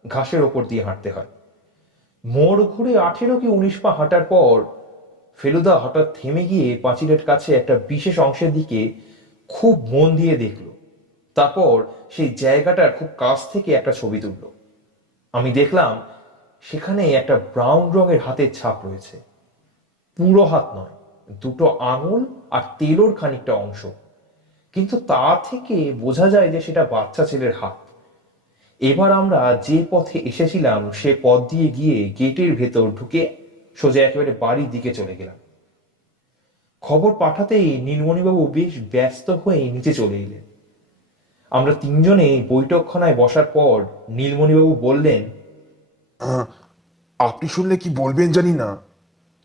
ঘাসের ওপর দিয়ে হাঁটতে হয়। মোড় ঘুরে 18 কি 19 পা হাঁটার পর ফেলুদা হঠাৎ থেমে গিয়ে পাঁচিলের কাছে একটা বিশেষ অংশের দিকে খুব মন দিয়ে দেখলো। তারপর সেই জায়গাটার খুব কাছ থেকে একটা ছবি তুললো। আমি দেখলাম সেখানে একটা ব্রাউন রঙের হাতের ছাপ রয়েছে। পুরো হাত নয়, দুটো আঙুল আর তেলোর খানিকটা অংশ, কিন্তু তা থেকে বোঝা যায় যে সেটা বাচ্চা ছেলের হাত। এবার আমরা যে পথে এসেছিলাম সে পথ দিয়ে গিয়ে গেটের ভেতর ঢুকে সোজা একেবারে বাড়ির দিকে চলে গেলাম। খবর পাঠাতেই নীলমণিবাবু বেশ ব্যস্ত হয়ে নিচে চলে এলেন। আমরা তিনজনে বৈঠকখানায় বসার পর নীলমণিবাবু বললেন, আপনি শুনলে কি বলবেন জানি না,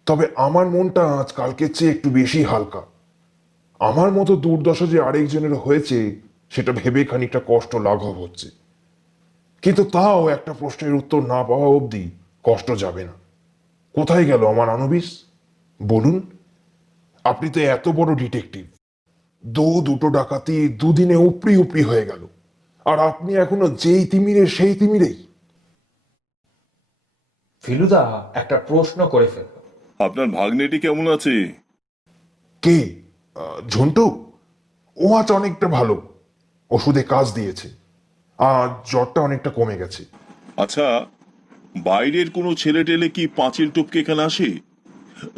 তবে আমার মনটা আজ কালকের চেয়ে একটু বেশি হালকা। আমার মতো দুর্দশা যে আরেকজনের হয়েছে সেটা ভেবে খানিকটা কষ্ট লাঘব হচ্ছে, কিন্তু তাও একটা প্রশ্নের উত্তর না পাওয়া অবধি কষ্ট যাবে না। কোথায় গেল আমার আনুবিস? বলুন, আপনি তো এত বড় ডিটেকটিভ, দুটো ডাকাতি দুদিনে উপরি উপরি হয়ে গেল, আর আপনি এখনো যেই তিমিরে সেই তিমিরেই। ফেলুদা একটা প্রশ্ন করে ফেলল। আপনার ভাগ্নেটি কেমন আছে? কে? ঝন্টু? ও আজ অনেকটা ভালো, ওষুধে কাজ দিয়েছে, আর জ্বরটা অনেকটা কমে গেছে। আচ্ছা, বাইরের কোনো ছেলে টেলে কি পাঁচিল টপকে এখানে আসে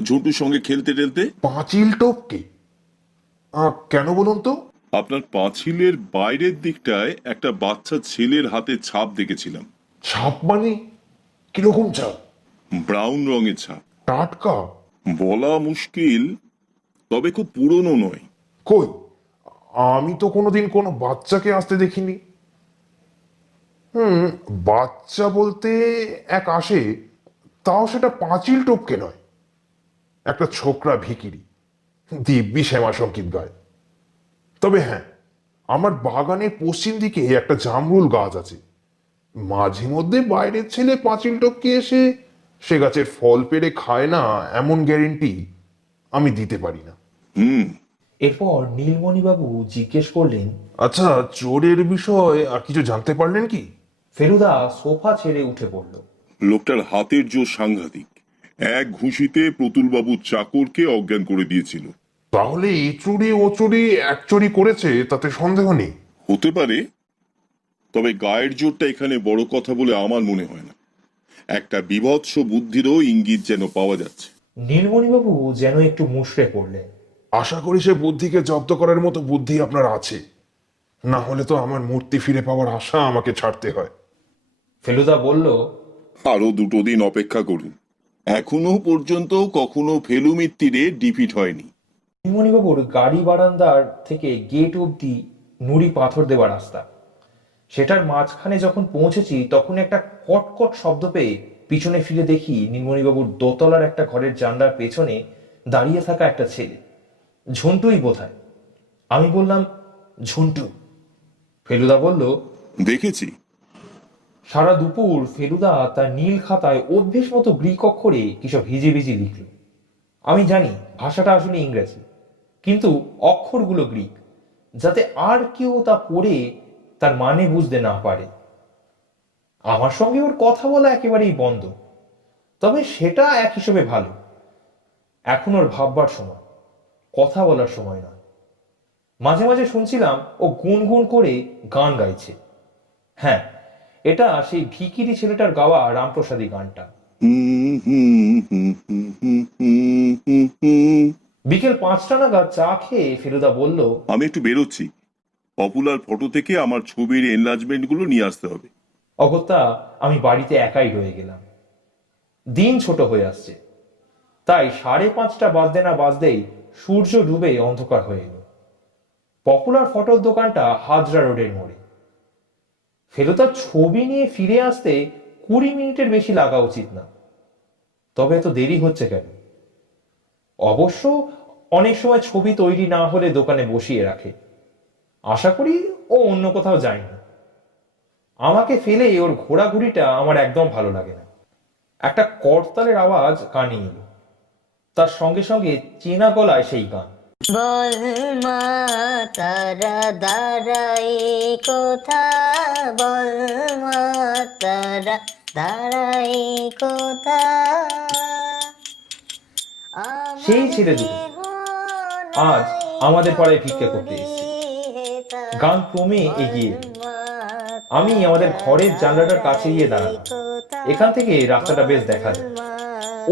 ঝন্টুর সঙ্গে খেলতে টেলতে? পাঁচিল টপকে? কেন বলুন তো? আপনার পাঁচিলের বাইরের দিকটায় একটা বাচ্চা ছেলের হাতে ছাপ দেখেছিলাম। ছাপ মানে? কিরকম ছাপ? ব্রাউন রঙের ছাপ। টাটকা? বলা মুশকিল, তবে খুব পুরনো নয়। কই, আমি তো কোনোদিন কোনো বাচ্চাকে আসতে দেখিনি। বাচ্চা বলতে এক আসে, তাও সেটা পাঁচিল টপকে নয়, একটা ছোকরা ভিখিরি, দিব্যি শ্যামা সঙ্গীত গায়। তবে হ্যাঁ, আমার বাগানের পশ্চিম দিকে একটা জামরুল গাছ আছে। মাঝে মধ্যে বাইরের ছেলে পাঁচিল টপকে এসে সে গাছের ফল পেড়ে খায় না, এমন গ্যারেন্টি আমি দিতে পারি না। এরপর নীলমণিবাবু জিজ্ঞেস করলেন, আচ্ছা, চোরের বিষয় আর কিছু জানতে পারলেন কি? ফেলুদা সোফা ছেড়ে উঠে পড়ল। লোকটার হাতের জোর সাংঘাতিক। এক ঘুষিতে প্রতুলবাবুর চাকরকে অজ্ঞান করে দিয়েছিল। তাহলে এ চুরি ও চুরি এক চুরি করেছে, তাতে সন্দেহ নেই। হতে পারে, তবে গায়ের জোরটা এখানে বড় কথা বলে আমার মনে হয় না। একটা বিভৎস বুদ্ধিরও ইঙ্গিত যেন পাওয়া যাচ্ছে। নীলমণিবাবু যেন একটু মুষড়ে পড়লেন। আশা করি সে বুদ্ধিকে জব্দ করার মতো বুদ্ধি আপনার আছে, না হলে তো আমার মূর্তি ফিরে পাওয়ার আশা আমাকে ছাড়তে হয়। ফেলুদা বলল, আরো 2 দিন অপেক্ষা করুন। এখনো পর্যন্ত কখনো ফেলুমির তীরে ডিফিট হয়নি। নীলমণিবাবুর গাড়ি বারান্দার থেকে গেট অবধি নুড়ি পাথর দেওয়া রাস্তা। সেটার মাঝখানে যখন পৌঁছেছি তখন একটা কটকট শব্দ পেয়ে পিছনে ফিরে দেখি নীলমণিবাবুর দোতলার একটা ঘরের জানলার পেছনে দাঁড়িয়ে থাকা একটা ছেলে। ঝন্টুই বোধহয়। আমি বললাম, ঝন্টু। ফেলুদা বলল, দেখেছি। সারা দুপুর ফেলুদা তার নীল খাতায় অভ্যেস মতো গ্রিক অক্ষরে কিসব ভিজি ভিজি লিখল। আমি জানি ভাষাটা আসলে ইংরেজি, কিন্তু অক্ষরগুলো গ্রিক, যাতে আর কেউ তা পড়ে তার মানে বুঝতে না পারে। আমার সঙ্গে ওর কথা বলা একেবারেই বন্ধ, তবে সেটা এক হিসেবে ভালো। এখন ওর ভাববার সময়, কথা বলার সময় নয়। মাঝে মাঝে শুনছিলাম ও গুনগুন করে গান গাইছে। হ্যাঁ, এটা সেই ভিখিরি ছেলেটার গাওয়া রামপ্রসাদী গানটা। বিকেল 5টা নাগাদ চা খেয়ে ফেলুদা বলল, আমি একটু বেরোচ্ছি। পপুলার ফটো থেকে আমার ছবির এনলার্জমেন্ট গুলো নিয়ে আসতে হবে। অগত্যা আমি বাড়িতে একাই রয়ে গেলাম। দিন ছোট হয়ে আসছে, তাই 5:30 বাজতে না বাজতেই সূর্য ডুবে অন্ধকার হয়ে এলো। পপুলার ফটোর দোকানটা হাজরা রোডের মোড়ে। ফেলুদার ছবি নিয়ে ফিরে আসতে 20 মিনিটের বেশি লাগা উচিত না, তবে এত দেরি হচ্ছে কেন? অবশ্য অনেক সময় ছবি তৈরি না হলে দোকানে বসিয়ে রাখে। আশা করি ও অন্য কোথাও যায় না। আমাকে ফেলে ওর ঘোরাঘুরিটা আমার একদম ভালো লাগে না। একটা করতালের আওয়াজ কানে এলো, তার সঙ্গে সঙ্গে চেনা গলায় সেই গান। বল মা তারা দাঁড়াই কোথা, বল মা তারা দাঁড়াই কোথা। সেই ছেলে দুটো আজ আমাদের পাড়ায় ভিক্ষা করতে এসেছে। গান ক্রমে এগিয়ে এলো। আমি আমাদের ঘরের জানলাটার কাছে গিয়ে দাঁড়ালাম। এখান থেকে রাস্তাটা বেশ দেখা যায়।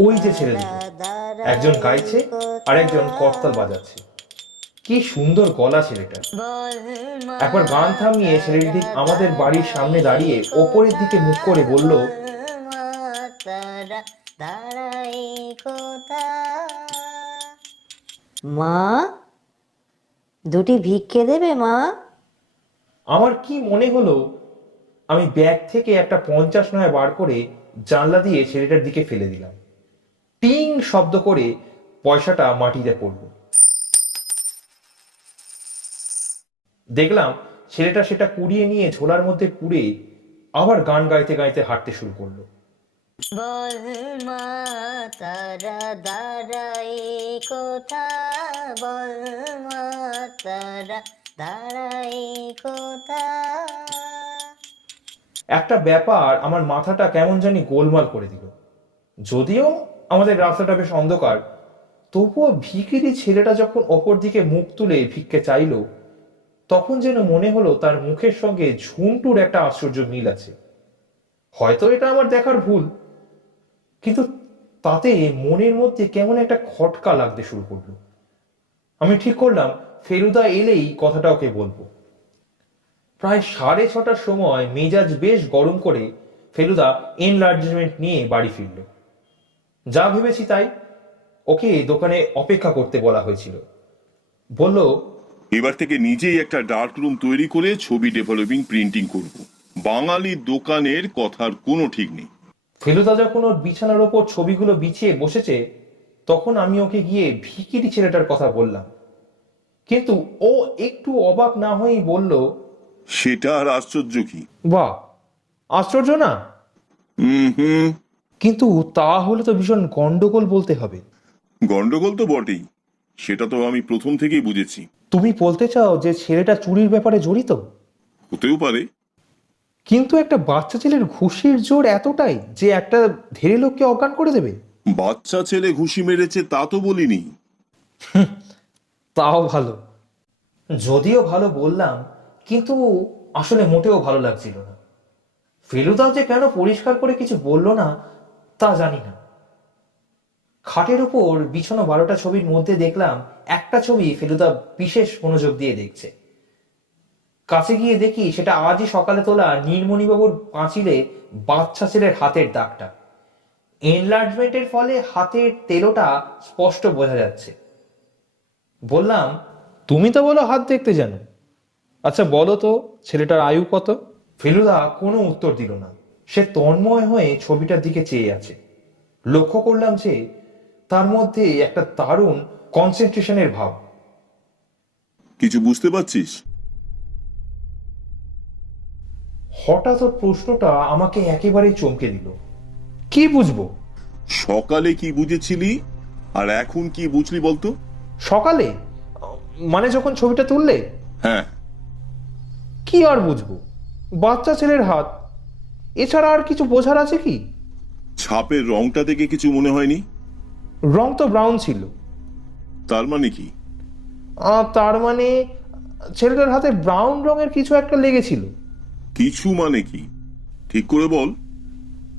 ওই যে ছেলে দুটো, একজন গাইছে আর একজন করতাল বাজাচ্ছে। কি সুন্দর গলা ছেলেটা। একবার গান থামিয়ে ছেলেটি ঠিক আমাদের বাড়ির সামনে দাঁড়িয়ে ওপরের দিকে মুখ করে বলল, মা, দুটি ভিক্ষে দেবে মা? আমার কি মনে হলো, আমি ব্যাগ থেকে একটা 50 নয়া বার করে জানলা দিয়ে ছেলেটার দিকে ফেলে দিলাম। টিং শব্দ করে পয়সাটা মাটিতে পড়ল। দেখলাম ছেলেটা সেটা কুড়িয়ে নিয়ে ঝোলার মধ্যে পুরে আবার গান গাইতে গাইতে হাঁটতে শুরু করলো। বল মা তারা দাঁড়াই কোথা, বল মা তারা দাঁড়াই কোথা। একটা ব্যাপার আমার মাথাটা কেমন জানি গোলমাল করে দিল। যদিও আমাদের রাস্তাটা বেশ অন্ধকার, তবুও ভিখিরি ছেলেটা যখন অপর দিকে মুখ তুলে ভিক্ষে চাইলো, তখন যেন মনে হলো তার মুখের সঙ্গে ঝুন্টুর একটা আশ্চর্য মিল আছে। হয়তো এটা আমার দেখার ভুল, কিন্তু তাতে মনের মধ্যে কেমন একটা খটকা লাগতে শুরু করলো। আমি ঠিক করলাম ফেলুদা এলেই কথাটা ওকে বলবো। প্রায় 6:30টার সময় মেজাজ বেশ গরম করে ফেলুদা এনলার্জমেন্ট নিয়ে বাড়ি ফিরল। যা ভেবেছি তাই, ওকে দোকানে অপেক্ষা করতে বলা হয়েছিল। বলল, এবার থেকে নিজেই একটা ডার্ক রুম তৈরি করে ছবি ডেভেলপিং প্রিন্টিং করব। বাঙালির দোকানের কথার কোনো ঠিক নেই। ফেলুদা যখন ওর বিছানার ওপর ছবিগুলো বিছিয়ে বসেছে, তখন আমি ওকে গিয়ে ভিকিরি ছেলেটার কথা বললাম। কিন্তু ও একটু অবাক না হয়েই বলল, সেটা আর আশ্চর্য কি? বাহ, আশ্চর্য না? হুম, কিন্তু তা হলে তো ভীষণ গন্ডগোল বলতে হবে। গন্ডগোল তো বটেই, সেটা তো আমি প্রথম থেকেই বুঝেছি। তুমি বলতে চাও যে ছেলেটা চুরির ব্যাপারে জড়িত? হতেও পারে। কিন্তু একটা বাচ্চা ছেলের ঘুষির জোর এতটাই যে একটা ধেড়ে লোককে অজ্ঞান করে দেবে? বাচ্চা ছেলে ঘুষি মেরেছে তা তো বলিনি। তাও ভালো। যদিও ভালো বললাম, কিন্তু আসলে মোটেও ভালো লাগছিল না। ফেলুদাও যে কেন পরিষ্কার করে কিছু বলল না তা জানি না। খাটের উপর বিছানো 12টা ছবির মধ্যে দেখলাম একটা ছবি ফেলুদা বিশেষ মনোযোগ দিয়ে দেখছে। কাছে গিয়ে দেখি সেটা আজই সকালে তোলা নীলমণিবাবুর পাঁচিলে বাচ্চা ছেলের হাতের দাগটা। এনলার্জমেন্টের ফলে হাতের তেলোটা স্পষ্ট বোঝা যাচ্ছে। বললাম, তুমি তো বলো হাত দেখতে জানো, আচ্ছা বলো তো ছেলেটার আয়ু কত? ফেলুদা কোনো উত্তর দিল না। সে তন্ময় হয়ে ছবিটার দিকে চেয়ে আছে। লক্ষ্য করলাম যে তার মধ্যে একটা দারুণ কনসেন্ট্রেশনের ভাব। কিছু বুঝতে পারছিস? হঠাৎ ওর প্রশ্নটা আমাকে একেবারেই চমকে দিল। কি বুঝবো? সকালে কি বুঝেছিলি আর এখন কি বুঝলি বলতো? সকালে মানে যখন ছবিটা তুললে? হ্যাঁ। কি আর বুঝবো, বাচ্চা ছেলের হাত, এছাড়া আর কিছু বোঝার আছে কি? ছাপের রংটা দেখে কিছু মনে হয়নি? রং তো ব্রাউন ছিল। তার মানে কি? তার মানে ছেলেটার হাতে ব্রাউন রঙের কিছু একটা লেগেছিল। কিছু মানে কি ঠিক করে বল।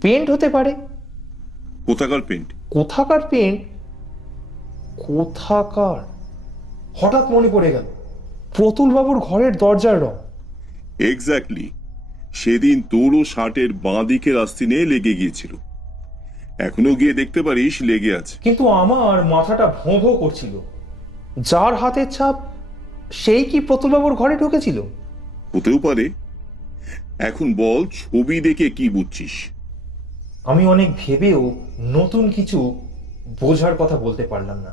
পেন্ট হতে পারে। কোথাকার পেন্ট? কোথাকার পেন্ট? কোথাকার? হঠাৎ মনে পড়ে গেল, প্রতুল বাবুর ঘরের দরজার রং। এক্স্যাক্টলি, সেদিন তোরও শার্টের বাঁ দিকের আস্তিনে লেগে গিয়েছিল। এখনো গিয়ে দেখতে পারিস লেগে আছে। কিন্তু আমার মাথাটা ভোঁ ভোঁ করছিল। যার হাতের ছাপ সেই কি প্রতুল বাবুর ঘরে ঢুকেছিল? হতেও পারে। এখন বল, ছবি দেখে কি বুঝছিস? আমি অনেক ভেবেও নতুন কিছু বোঝার কথা বলতে পারলাম না।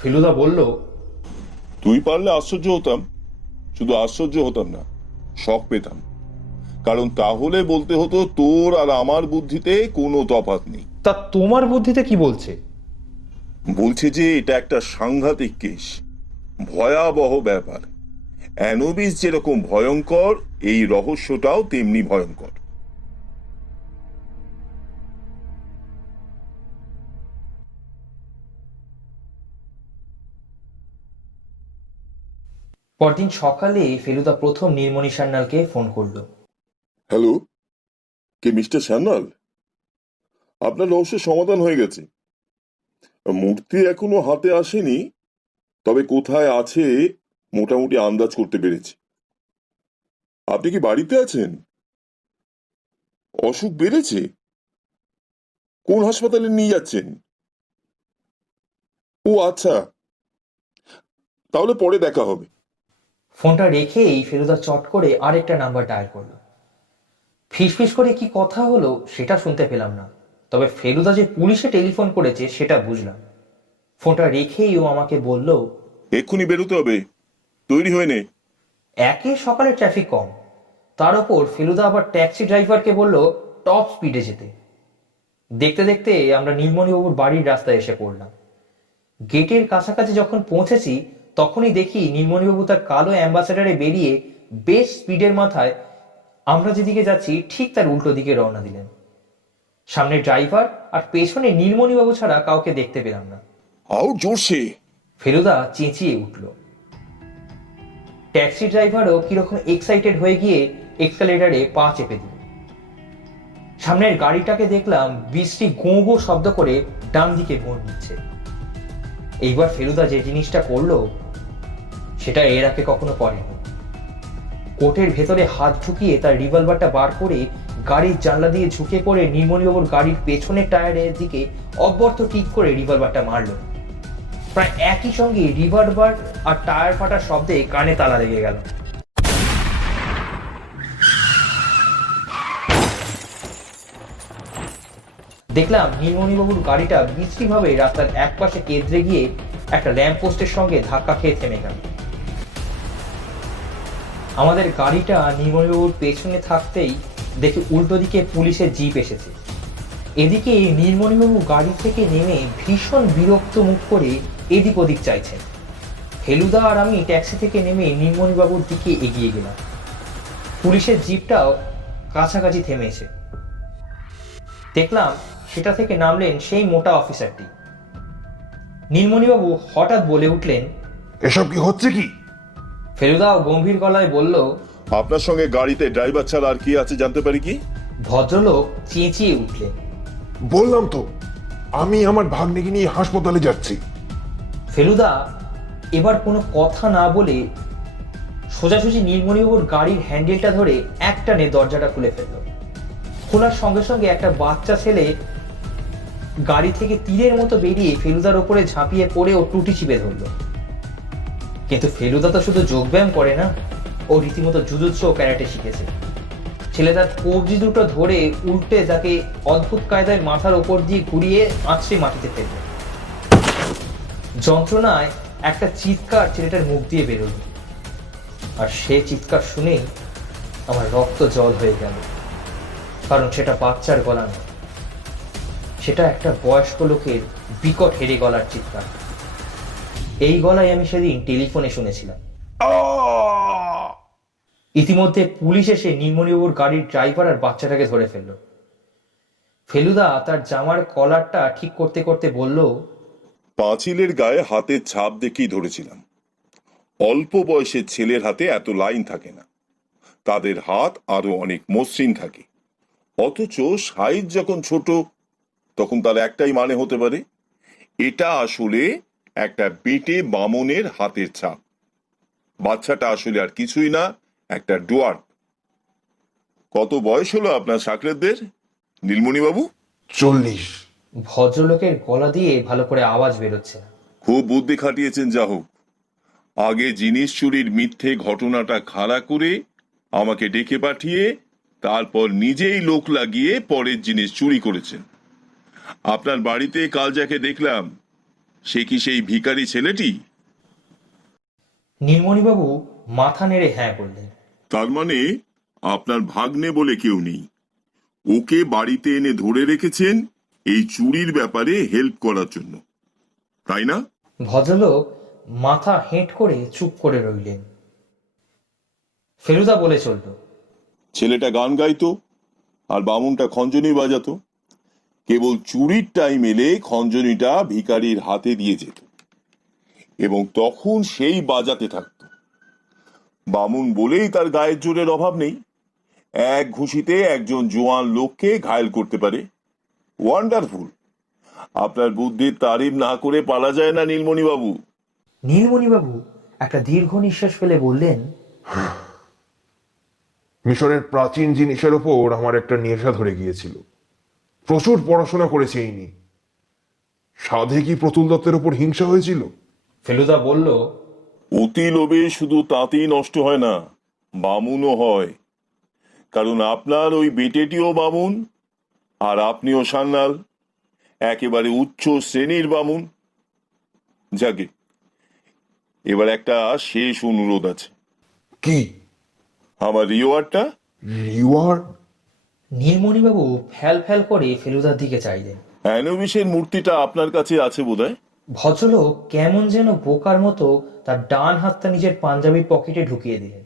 ফেলুদা বলল, তুই পারলে আশ্চর্য হতাম। শুধু আশ্চর্য হতাম না, শখ পেতাম। কারণ তাহলে বলতে হতো তোর আর আমার বুদ্ধিতে কোনো তফাৎ নেই। তা তোমার বুদ্ধিতে কি বলছে? বলছে যে এটা একটা সাংঘাতিক কেস, ভয়াবহ ব্যাপার। অ্যানোবিস যেরকম ভয়ঙ্কর, এই রহস্যটাও তেমনি ভয়ঙ্কর। পরদিন সকালে ফেলুদা প্রথম নীলমণি সান্যালকে ফোন করলো। হ্যালো, কে মিস্টার সান্যাল? আপনার রহস্যের সমাধান হয়ে গেছে। মূর্তি এখনো হাতে আসেনি, তবে কোথায় আছে মোটামুটি আন্দাজ করতে পেরেছি। আপনি কি বাড়িতে আছেন? অসুখ বেড়েছে? কোন হাসপাতালে নিয়ে যাচ্ছেন? ও আচ্ছা, তাহলে পরে দেখা হবে। ফোনটা রেখেই ফেলুদা চট করে আরেকটা নাম্বার ডায়াল করলো। ফিসফিস করে কি কথা হলো সেটা শুনতে পেলাম না, তবে ফেলুদা যে পুলিশে টেলিফোন করেছে সেটা বুঝলাম। ফোনটা রেখেই ও আমাকে বলল, এক্ষুনি বেরোতে হবে, তৈরি হয়ে নে। একে সকালে ট্রাফিক কম, তার ওপর ফেলুদা আবার ট্যাক্সি ড্রাইভারকে বলল টপ স্পিডে যেতে। দেখতে দেখতে আমরা নীলমণিবাবুর বাড়ির রাস্তায় এসে পড়লাম। গেটের কাছাকাছি যখন পৌঁছেছি তখনই দেখি নীলমণিবাবু তার কালো অ্যাম্বাসেডারে বেরিয়ে বেশ স্পিডের মাথায় আমরা যেদিকে যাচ্ছি ঠিক তার উল্টো দিকে রওনা দিলেন। সামনে ড্রাইভার আর পেছনে নীলমণিবাবু ছাড়া কাউকে দেখতে পেলাম না। আউট জোরসে! ফেলুদা চেঁচিয়ে উঠল। ট্যাক্সি ড্রাইভারও কিরকম এক্সাইটেড হয়ে গিয়ে এক্সকালেটারে পা চেপে দিল। সামনের গাড়িটাকে দেখলাম বৃষ্টি গোঁ গোঁ শব্দ করে ডান দিকে মোড় নিচ্ছে। এইবার ফেলুদা যে জিনিসটা করলো সেটা এর আগে কখনো করেনি। কোটের ভেতরে হাত ঢুকিয়ে তার রিভলভারটা বার করে গাড়ির জানলা দিয়ে ঝুঁকে পড়ে নীলমণিবাবুর গাড়ির পেছনের টায়ারের দিকে অব্যর্থ টিক করে রিভলভারটা মারল। প্রায় একই সঙ্গে রিভলভার আর টায়ার ফাটার শব্দে কানে তালা লেগে গেল। দেখলাম নীলমণিবাবুর গাড়িটা বিশ্রীভাবে রাস্তার একপাশে কেঁদরে গিয়ে একটা ল্যাম্প পোস্টের সঙ্গে ধাক্কা খেয়ে থেমে গেল। আমাদের গাড়িটা নীলমণিবাবুর পেছনে থাকতেই দেখি উল্টো দিকে পুলিশের জিপ এসেছে। এদিকে নীলমণিবাবু গাড়ি থেকে নেমে ভীষণ বিরক্ত মুখ করে এদিক ওদিক চাইছেন। ফেলুদা আর আমি ট্যাক্সি থেকে নেমে নীলমণিবাবুর দিকে এগিয়ে গেলাম। পুলিশের জিপটাও কাছাকাছি থেমেছে। দেখলাম সেটা থেকে নামলেন সেই মোটা অফিসারটি। নীলমণিবাবু হঠাৎ বলে উঠলেন, এসব কি হচ্ছে কি? ফেলুদাও গম্ভীর গলায় বলল, আপনার সঙ্গে গাড়িতে ড্রাইভার ছাড়া আর কি আছে জানতে পারি কি? ভদ্রলোক চেঁচিয়ে উঠলেন, বললাম তো আমি আমার ভাগ্নিকে নিয়ে হাসপাতালে যাচ্ছি। ফেলুদা এবার কোনো কথা না বলে সোজাসুজি নীলমণিবাবুর গাড়ির হ্যান্ডেলটা ধরে একটানে দরজাটা খুলে ফেলল। খোলার সঙ্গে সঙ্গে একটা বাচ্চা ছেলে গাড়ি থেকে তীরের মতো বেরিয়ে ফেলুদার ওপরে ঝাঁপিয়ে পড়ে ও টুটি চিপে ধরল। কিন্তু ফেলুদা তো শুধু যোগব্যায়াম করে না, ও রীতিমতো জুজুৎসু ও ক্যারাটে শিখেছে। ছেলে তার কবজি দুটো ধরে উল্টে তাকে অদ্ভুত কায়দায় মাথার ওপর দিয়ে ঘুরিয়ে আছড়ে মাটিতে ফেলল। যন্ত্রণায় একটা চিৎকার ছেলেটার মুখ দিয়ে বেরোল, আর সে চিৎকার শুনেই আমার রক্ত জল হয়ে গেল। কারণ সেটা বাচ্চার গলা নয়, সেটা একটা বয়স্ক লোকের বিকট হেরে গলার চিৎকার। এই গলায় আমি সেদিন টেলিফোনে শুনেছিলাম। ইতিমধ্যে পুলিশ এসে নীলমণিবাবুর গাড়ির ড্রাইভার আর বাচ্চাটাকে ধরে ফেলল। ফেলুদা তার জামার কলারটা ঠিক করতে করতে বলল, পাঁচিলের গায়ে হাতের ছাপ দেখেই ধরেছিলাম। অল্প বয়সের ছেলের হাতে এত লাইন থাকে না, তাদের হাত আরো অনেক মসৃণ থাকে। অথচ সাইজ যখন ছোট তখন তার একটাই মানে হতে পারে, এটা আসলে একটা বেটে বামনের হাতের ছাপ। বাচ্চাটা আসলে আর কিছুই না, একটা ডুয়ার্ফ। কত বয়স হলো আপনার সাকরেদদের, নীলমণিবাবু? 40। ভদ্রলোকের গলা দিয়ে ভালো করে আওয়াজ বেরোচ্ছে না। খুব বুদ্ধি খাটিয়েছেন। যা হোক, আগে জিনিস চুরির মিথ্যে ঘটনাটা খাড়া করে আমাকে ডেকে পাঠিয়ে তারপর নিজেই লোক লাগিয়ে পরের জিনিস চুরি করেছেন। আপনার বাড়িতে কাল যাকে দেখলাম, সে কি সেই ভিখারি ছেলেটি? নীলমণিবাবু মাথা নেড়ে হ্যাঁ বললেন। তার মানে আপনার ভাগ্নে বলে কেউ নেই, ওকে বাড়িতে এনে ধরে রেখেছেন এই চুরির ব্যাপারে হেল্প করার জন্য, তাই না? ভদ্রলোক মাথা হেঁট করে চুপ করে রইলেন। ফেলুদা বলে চলল, ছেলেটা গান গাইতো আর বামুনটা খঞ্জনি বাজাতো। কেবল চুরির টাইম এলে খঞ্জনিটা ভিখারির হাতে দিয়ে যেত এবং তখন সেই বাজাতে থাকতো। বামুন বলেই তার গায়ের জোরের অভাব নেই, এক ঘুষিতে একজন জোয়ান লোককে ঘায়েল করতে পারে। ওয়ান্ডারফুল। আপনার বুদ্ধির তারিফ না করে পালা যায় না নীলমণিবাবু। নীলমণিবাবু একটা দীর্ঘ নিঃশ্বাস ফেলে বললেন, মিশরের প্রাচীন জিনিসের ওপর আমার একটা নেশা ধরে গিয়েছিল। প্রচুর পড়াশোনা করেছি এই নিয়ে। সাধে কি প্রতুল দত্তের ওপর হিংসা হয়েছিল? ফেলুদা বলল, অতি লোভে শুধু তাঁতেই নষ্ট হয় না, বামুনও হয়। কারণ আপনার ওই বেটেটিও বামুন আর আপনিও সান্নাল, একেবারে উচ্চ শ্রেণীর বামুন। যাকে এবার একটা শেষ অনুরোধ আছে। কি? আমার রিওয়ার্ডটা। রিওয়ার্ড? নীলমণিবাবু ফ্যাল ফ্যাল করে ফেলুদার দিকে চাইলেন। অ্যানোবিসের মূর্তিটা আপনার কাছে আছে বোধহয়। ভদ্রলোক কেমন যেন বোকার মতো তার ডান হাতটা নিজের পাঞ্জাবির পকেটে ঢুকিয়ে দিলেন।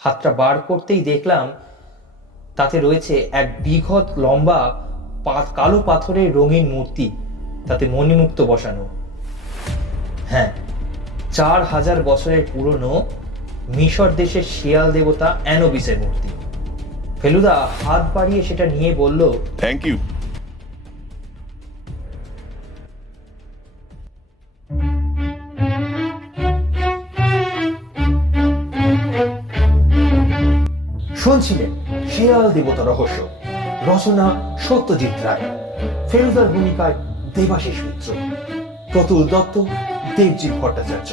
হাতটা বার করতেই দেখলাম তাতে রয়েছে এক বিঘত লম্বা কালো পাথরের রঙিন মূর্তি, তাতে মণিমুক্ত বসানো। হ্যাঁ, 4000 বছরের পুরনো মিশর দেশের শিয়াল দেবতা অ্যানোবিসের মূর্তি। ফেলুদা হাত বাড়িয়ে সেটা নিয়ে বলল, থ্যাংক ইউ। শুনছিলেন শেয়াল দেবতা রহস্য, রচনা সত্যজিৎ রায়, ফেলুদার ভূমিকায় দেবাশিস মিত্র, প্রতুল দত্ত, দেবজিৎ ভট্টাচার্য,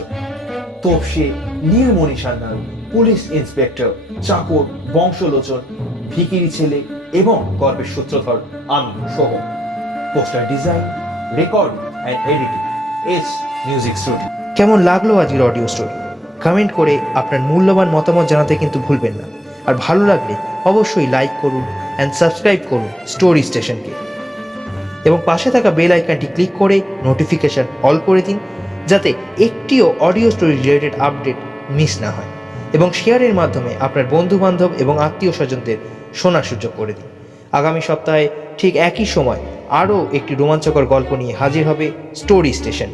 তোপসে নীলমণি সান্যাল, পুলিশ ইন্সপেক্টর, চাকর, বংশলোচন, ভিকিরি ছেলে এবং গল্পের সূত্রধর আমি Soham. Poster design, record and editing S music studio. কেমন লাগলো আজকের অডিও স্টোরি? কমেন্ট করে আপনার মূল্যবান মতামত জানাতে কিন্তু ভুলবেন না। আর ভালো লাগলে অবশ্যই লাইক করুন অ্যান্ড সাবস্ক্রাইব করুন স্টোরি স্টেশনকে, এবং পাশে থাকা বেল আইকনটি ক্লিক করে নোটিফিকেশন অল করে দিন, যাতে একটিও audio story related update miss না হয়, এবং শেয়ারের মাধ্যমে আপনার বন্ধুবান্ধব এবং আত্মীয় স্বজনদের শোনার সুযোগ করে দিন। আগামী সপ্তাহে ঠিক একই সময় আরও একটি রোমাঞ্চকর গল্প নিয়ে হাজির হবে স্টোরি স্টেশন।